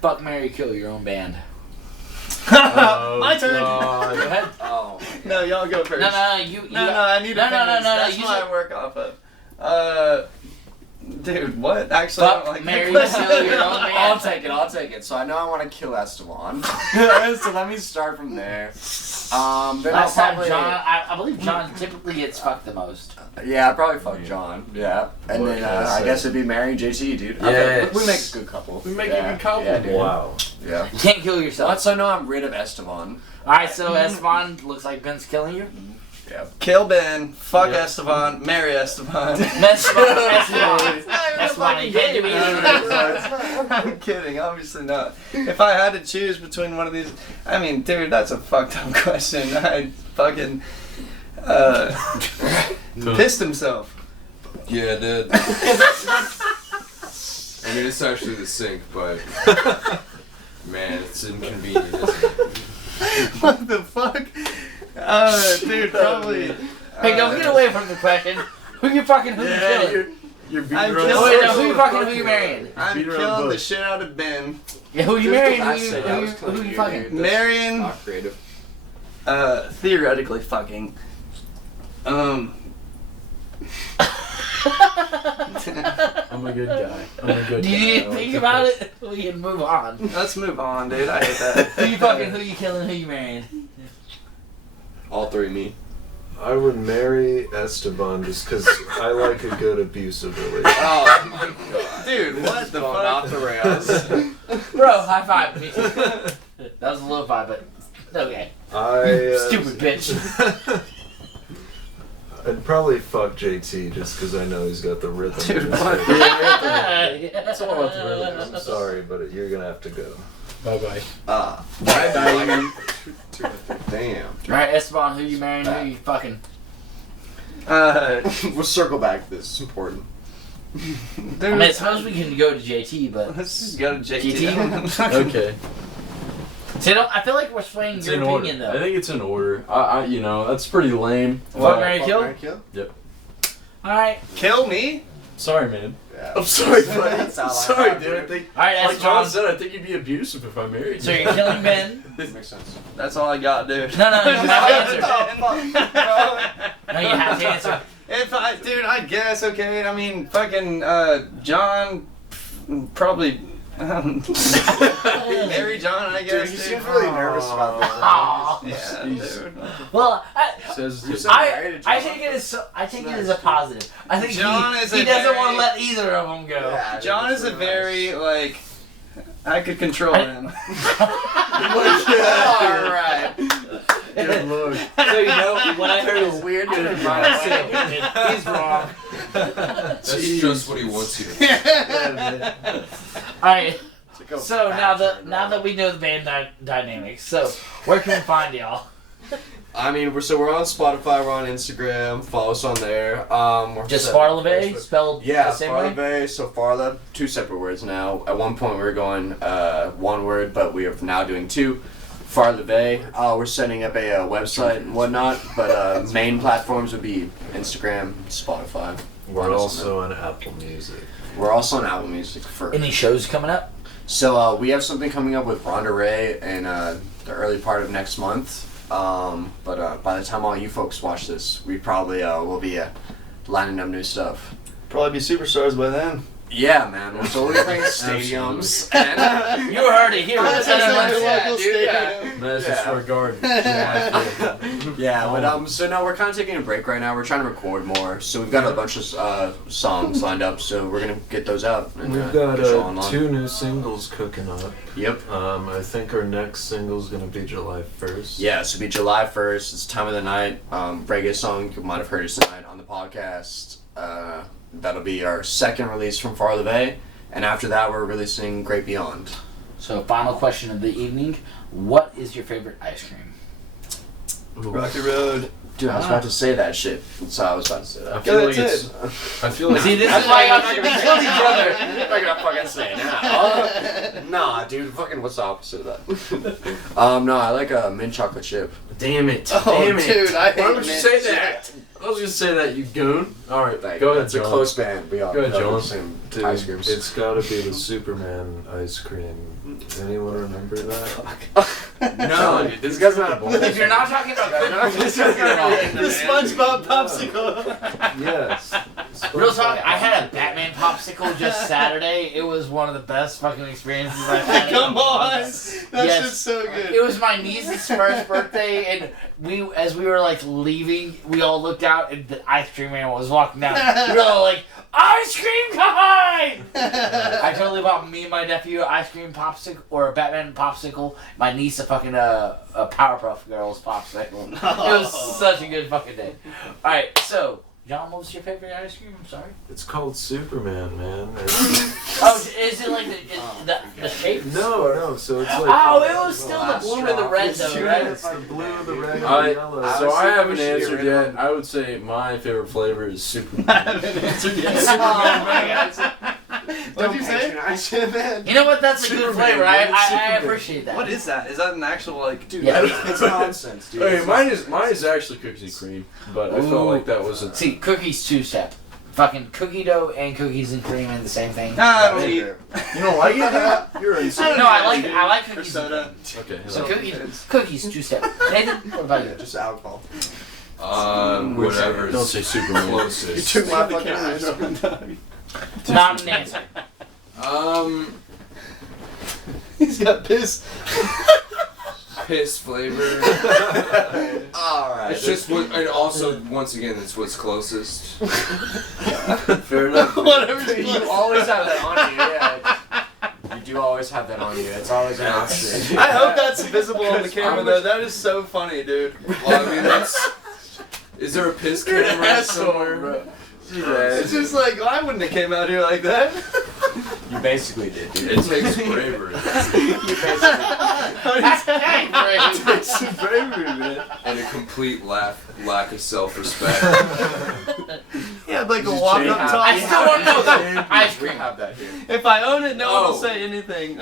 fuck, marry, kill your own band. My turn. Go ahead. Oh. No, y'all go first. No, you. I need to No, finish. That's you what I should- work off of. Dude, what? Actually, I don't Fuck, like marry, that kill question. your own I'll band. take it. So I know I want to kill Esteban. So let me start from there. Then Last I'll time probably, John, I believe John typically gets fucked the most. Yeah, I'd probably fuck John. Yeah. And What then can I I say? guess it'd be Mary JT, dude. Yes. We make a good couple. We make a Yeah. good couple. Yeah, dude. Wow. Yeah. You can't kill yourself. Once I know I'm rid of Esteban. Alright, so Esteban looks like Ben's killing you. Kill Ben, fuck Yeah. Esteban, marry Esteban. Esteban, you can't do either. I'm kidding, obviously not. If I had to choose between one of these, I mean, dude, that's a fucked up question. I'd fucking pissed himself. Yeah, that. I mean, it's actually the sink, but man, it's inconvenient, isn't it? What the fuck? Dude, probably. Hey, don't get away from the question. Who you killing? You're beating I'm your own killing- Oh, wait, no, butt. who you fucking, who you marrying? I'm Beat around killing the the bush. shit out of Ben. Yeah, who you marrying? I Who you, said who that you, was who you kinda fucking? weird. Marrying, Not creative. theoretically fucking. I'm a good guy. I'm a good Do guy. you I like think to about think. it? We can move on. Let's move on, dude. I hate that. Who you fucking, who you killing, who you marrying? All 3 me. I would marry Esteban just because I like a good abusive relationship. Oh my god. Dude, what the Going fuck? off the rails. Bro, high five. Me too. That was a low five, but okay. Stupid bitch. I'd probably fuck JT just because I know he's got the rhythm. Dude, in his what? head. It's all about the rhythm. I'm sorry, but you're gonna have to go. Bye bye. Damn. Alright, Esteban, who you marrying, who you fucking? We'll circle back to this. It's important. Dude, I mean, I suppose we can go to JT, but let's just go to JT. JT? Okay. see, I feel like we're swaying It's your in opinion order. I though. think it's in order. You know, that's pretty lame. Fuck, marry, kill. Alright, Kill me? Sorry, man. Yeah. I'm sorry, buddy. That's all I Sorry, have, dude. I dude. think, alright, like John Esteban. said, I think you'd be abusive if I married So you. you're killing Ben? Makes sense. That's all I got, dude. No, you have to answer. Bro, No, you have to answer. dude, I guess, okay. I mean, fucking, John, probably, Mary John, I guess. Dude, he dude. seems really nervous about this. Aw. Yeah, He's- dude. Well, Says You this. said married to I John? take it as a positive. I think John is he a doesn't very- want to let either of them go. Yeah, dude, John that's is a really very, nice. like, I could control him. Alright. Good look. So you know when I heard It's weird to he's wrong. That's just what he wants you to do. All right. So now that we know the band dynamics, so where can we find y'all? I mean, we're on Spotify, we're on Instagram, follow us on there. We're Just set- Farla Bay, spelled Yeah, the same way? Farla Bay. So Farla, 2 separate words now. At one point we were going 1 word, but we are now doing 2. Farla. We're setting up a website and whatnot, but main platforms would be Instagram, Spotify. We're also on Apple Music. We're also on Apple Music for. Any shows coming up? So we have something coming up with Rhonda Ray in the early part of next month. But by the time all you folks watch this, we probably will be lining up new stuff. Probably be superstars by then. Yeah, man. So we'll be playing stadiums. And You heard it here. Madison Square Garden. yeah, but so now we're kind of taking a break right now. We're trying to record more. So we've got a bunch of songs lined up. So we're gonna get those out. And, We've get the show got online. 2 new singles cooking up. Yep. I think our next single's gonna be July 1st. Yeah, so it'll be July 1st. It's Time of the Night. Reggae song. You might have heard it tonight on the podcast. That'll be our second release from Farla. And after that, we're releasing Great Beyond. So, final question of the evening. What is your favorite ice cream? Rocky Road. Dude, I was about to say that shit. So I was about to say I that. feel like that's it's. I feel like. See, this is why y'all should be killed each other. I'm not gonna fucking say it now. Nah, dude, fucking what's the opposite of that? No, I like a mint chocolate chip. Damn it. Oh, Damn it. dude, I hate Why would you mint say chip. that? I was gonna say that, you goon. Alright, Like, go ahead, It's a John. close band. We all Go ahead, love John. the same Dude, ice creams. it's gotta be the Superman ice cream. Anyone remember that? No, dude, this guy's not a boy. If you're not talking about cookies, you're wrong. The SpongeBob popsicle. Yes. Real talk, I had a Batman popsicle just Saturday. It was one of the best fucking experiences I've had. Come on. That Yes. shit's so good. It was my niece's first birthday, and as we were like leaving, we all looked out, and the ice cream man was walking down. We were all like, "Ice cream time!" I totally bought me and my nephew an ice cream popsicle or a Batman popsicle. My niece a fucking a Powerpuff Girls popsicle. It was such a good fucking day. All right, so. John, what was your favorite ice cream? I'm sorry. It's called Superman, man. Oh, is it like the shape? No. So it's like. Oh, it was still the blue and the red though, right? It's the blue, the red, and the Alright, yellow. so I haven't we should get answered rid of yet. I would say my favorite flavor is Superman. What'd you say? man? You know what? That's a good Superman, flavor. man, it's I Superman. appreciate that. What is that? Is that an actual like? Dude, Yeah. it's nonsense, dude. Okay, mine is actually cookies and cream, but I felt like that was a. See, cookies 2-step. Fucking cookie dough and cookies and cream and the same thing. I don't eat. You don't like it, dude? You're I insane. don't know. I like Or cookies. soda. Okay. So hello. cookies 2-step. Nathan, what about you? Just alcohol. Whatever. Don't say Superman. Closest. took my fucking eyes. Not an answer. He's got piss. Piss flavor. Alright. It's just what, and also once again, it's what's closest. Fair enough. Whatever. You always have that on you, yeah. You do always have that on you. It's always an option. I hope that's visible on the camera though. That is so funny, dude. Well, I mean, that's. Is there a piss You're an camera asshole, somewhere? bro. It's just like I wouldn't have came out here like that. You basically did, dude. It takes bravery. It takes some bravery, man. And a complete lack of self-respect. He had like a walk-up change- talk. I still want to know the ice We cream. have that here. If I own it, no one will Oh. say anything.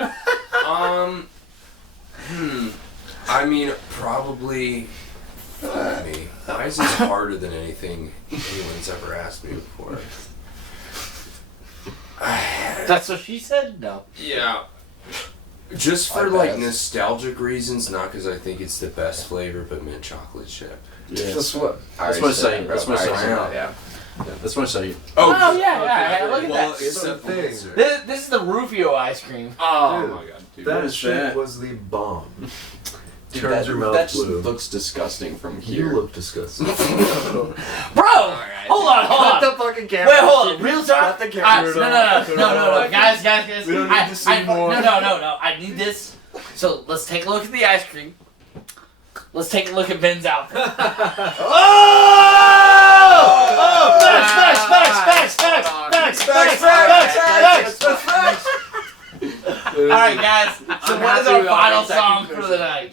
I mean, probably. Fuck me. Why is this harder than anything anyone's ever asked me before? That's what she said? No. Yeah. Just for I like guess. nostalgic reasons, not because I think it's the best flavor, but mint chocolate chip. Yeah. That's what. That's my second. That's my second. Yeah. That's my second. Oh, yeah. Look at Well, that. it's So a thing. answer. This is the Rufio ice cream. Oh Dude, my god, dude. That is shit that? was the bomb. Dude, Turns your mouth that just blue. looks disgusting from You here. look disgusting. Bro! Hold on. Cut the fucking camera. Wait, hold on. Real talk? Cut the No. camera. Guys. We don't need to see more. No. I need this. So let's take a look at the ice cream. Let's take a look at Ben's outfit. Facts. Alright, guys. So what is our final song for the night?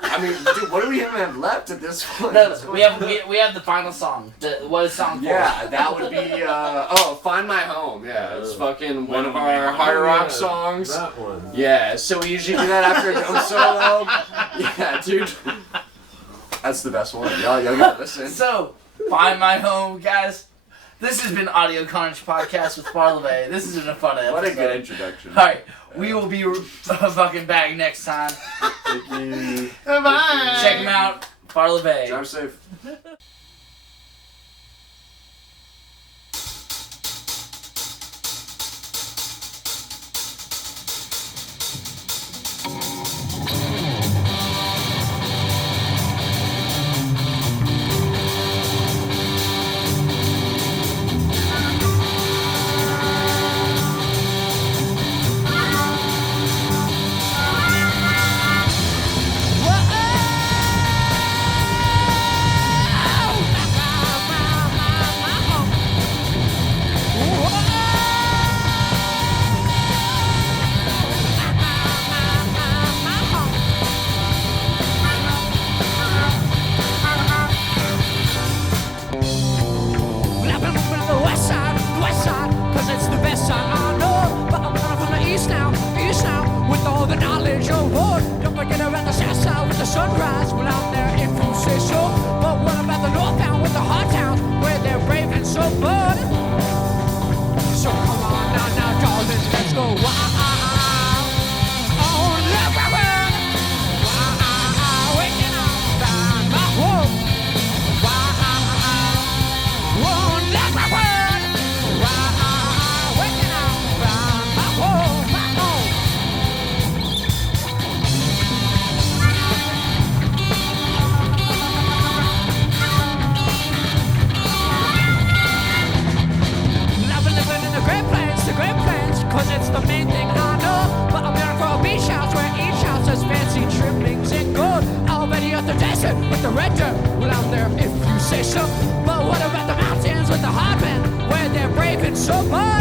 I'm mean, dude, what do we even have left at this point? No, we have the final song. What is song 4? Yeah, that would be Find My Home. Yeah, it's fucking one of our hard rock songs. That one. Yeah, so we usually do that after a drum solo. Yeah, dude. That's the best one. Y'all gotta listen. So, Find My Home, guys. This has been Audio Carnage Podcast with Farla. This has been a fun episode. What a good introduction. Alright, we will be fucking back next time. Thank you. Bye. Check them out. Farla. Drive safe. Sunrise, well out there if you say so. But what about the northbound with the hard towns where they're brave and so bold? So come on now, darling, let's go wild. On the river, wild, waking up, find my home. Wild, on the river, wild, waking up, find my home, my home. Cause it's the main thing I know. But I'm yearning for a beach house where each house has fancy trimmings and gold. Already at the desert with the red dirt. Well, I'm there if you say so. But what about the mountains with the hard men where they're brave and so bold?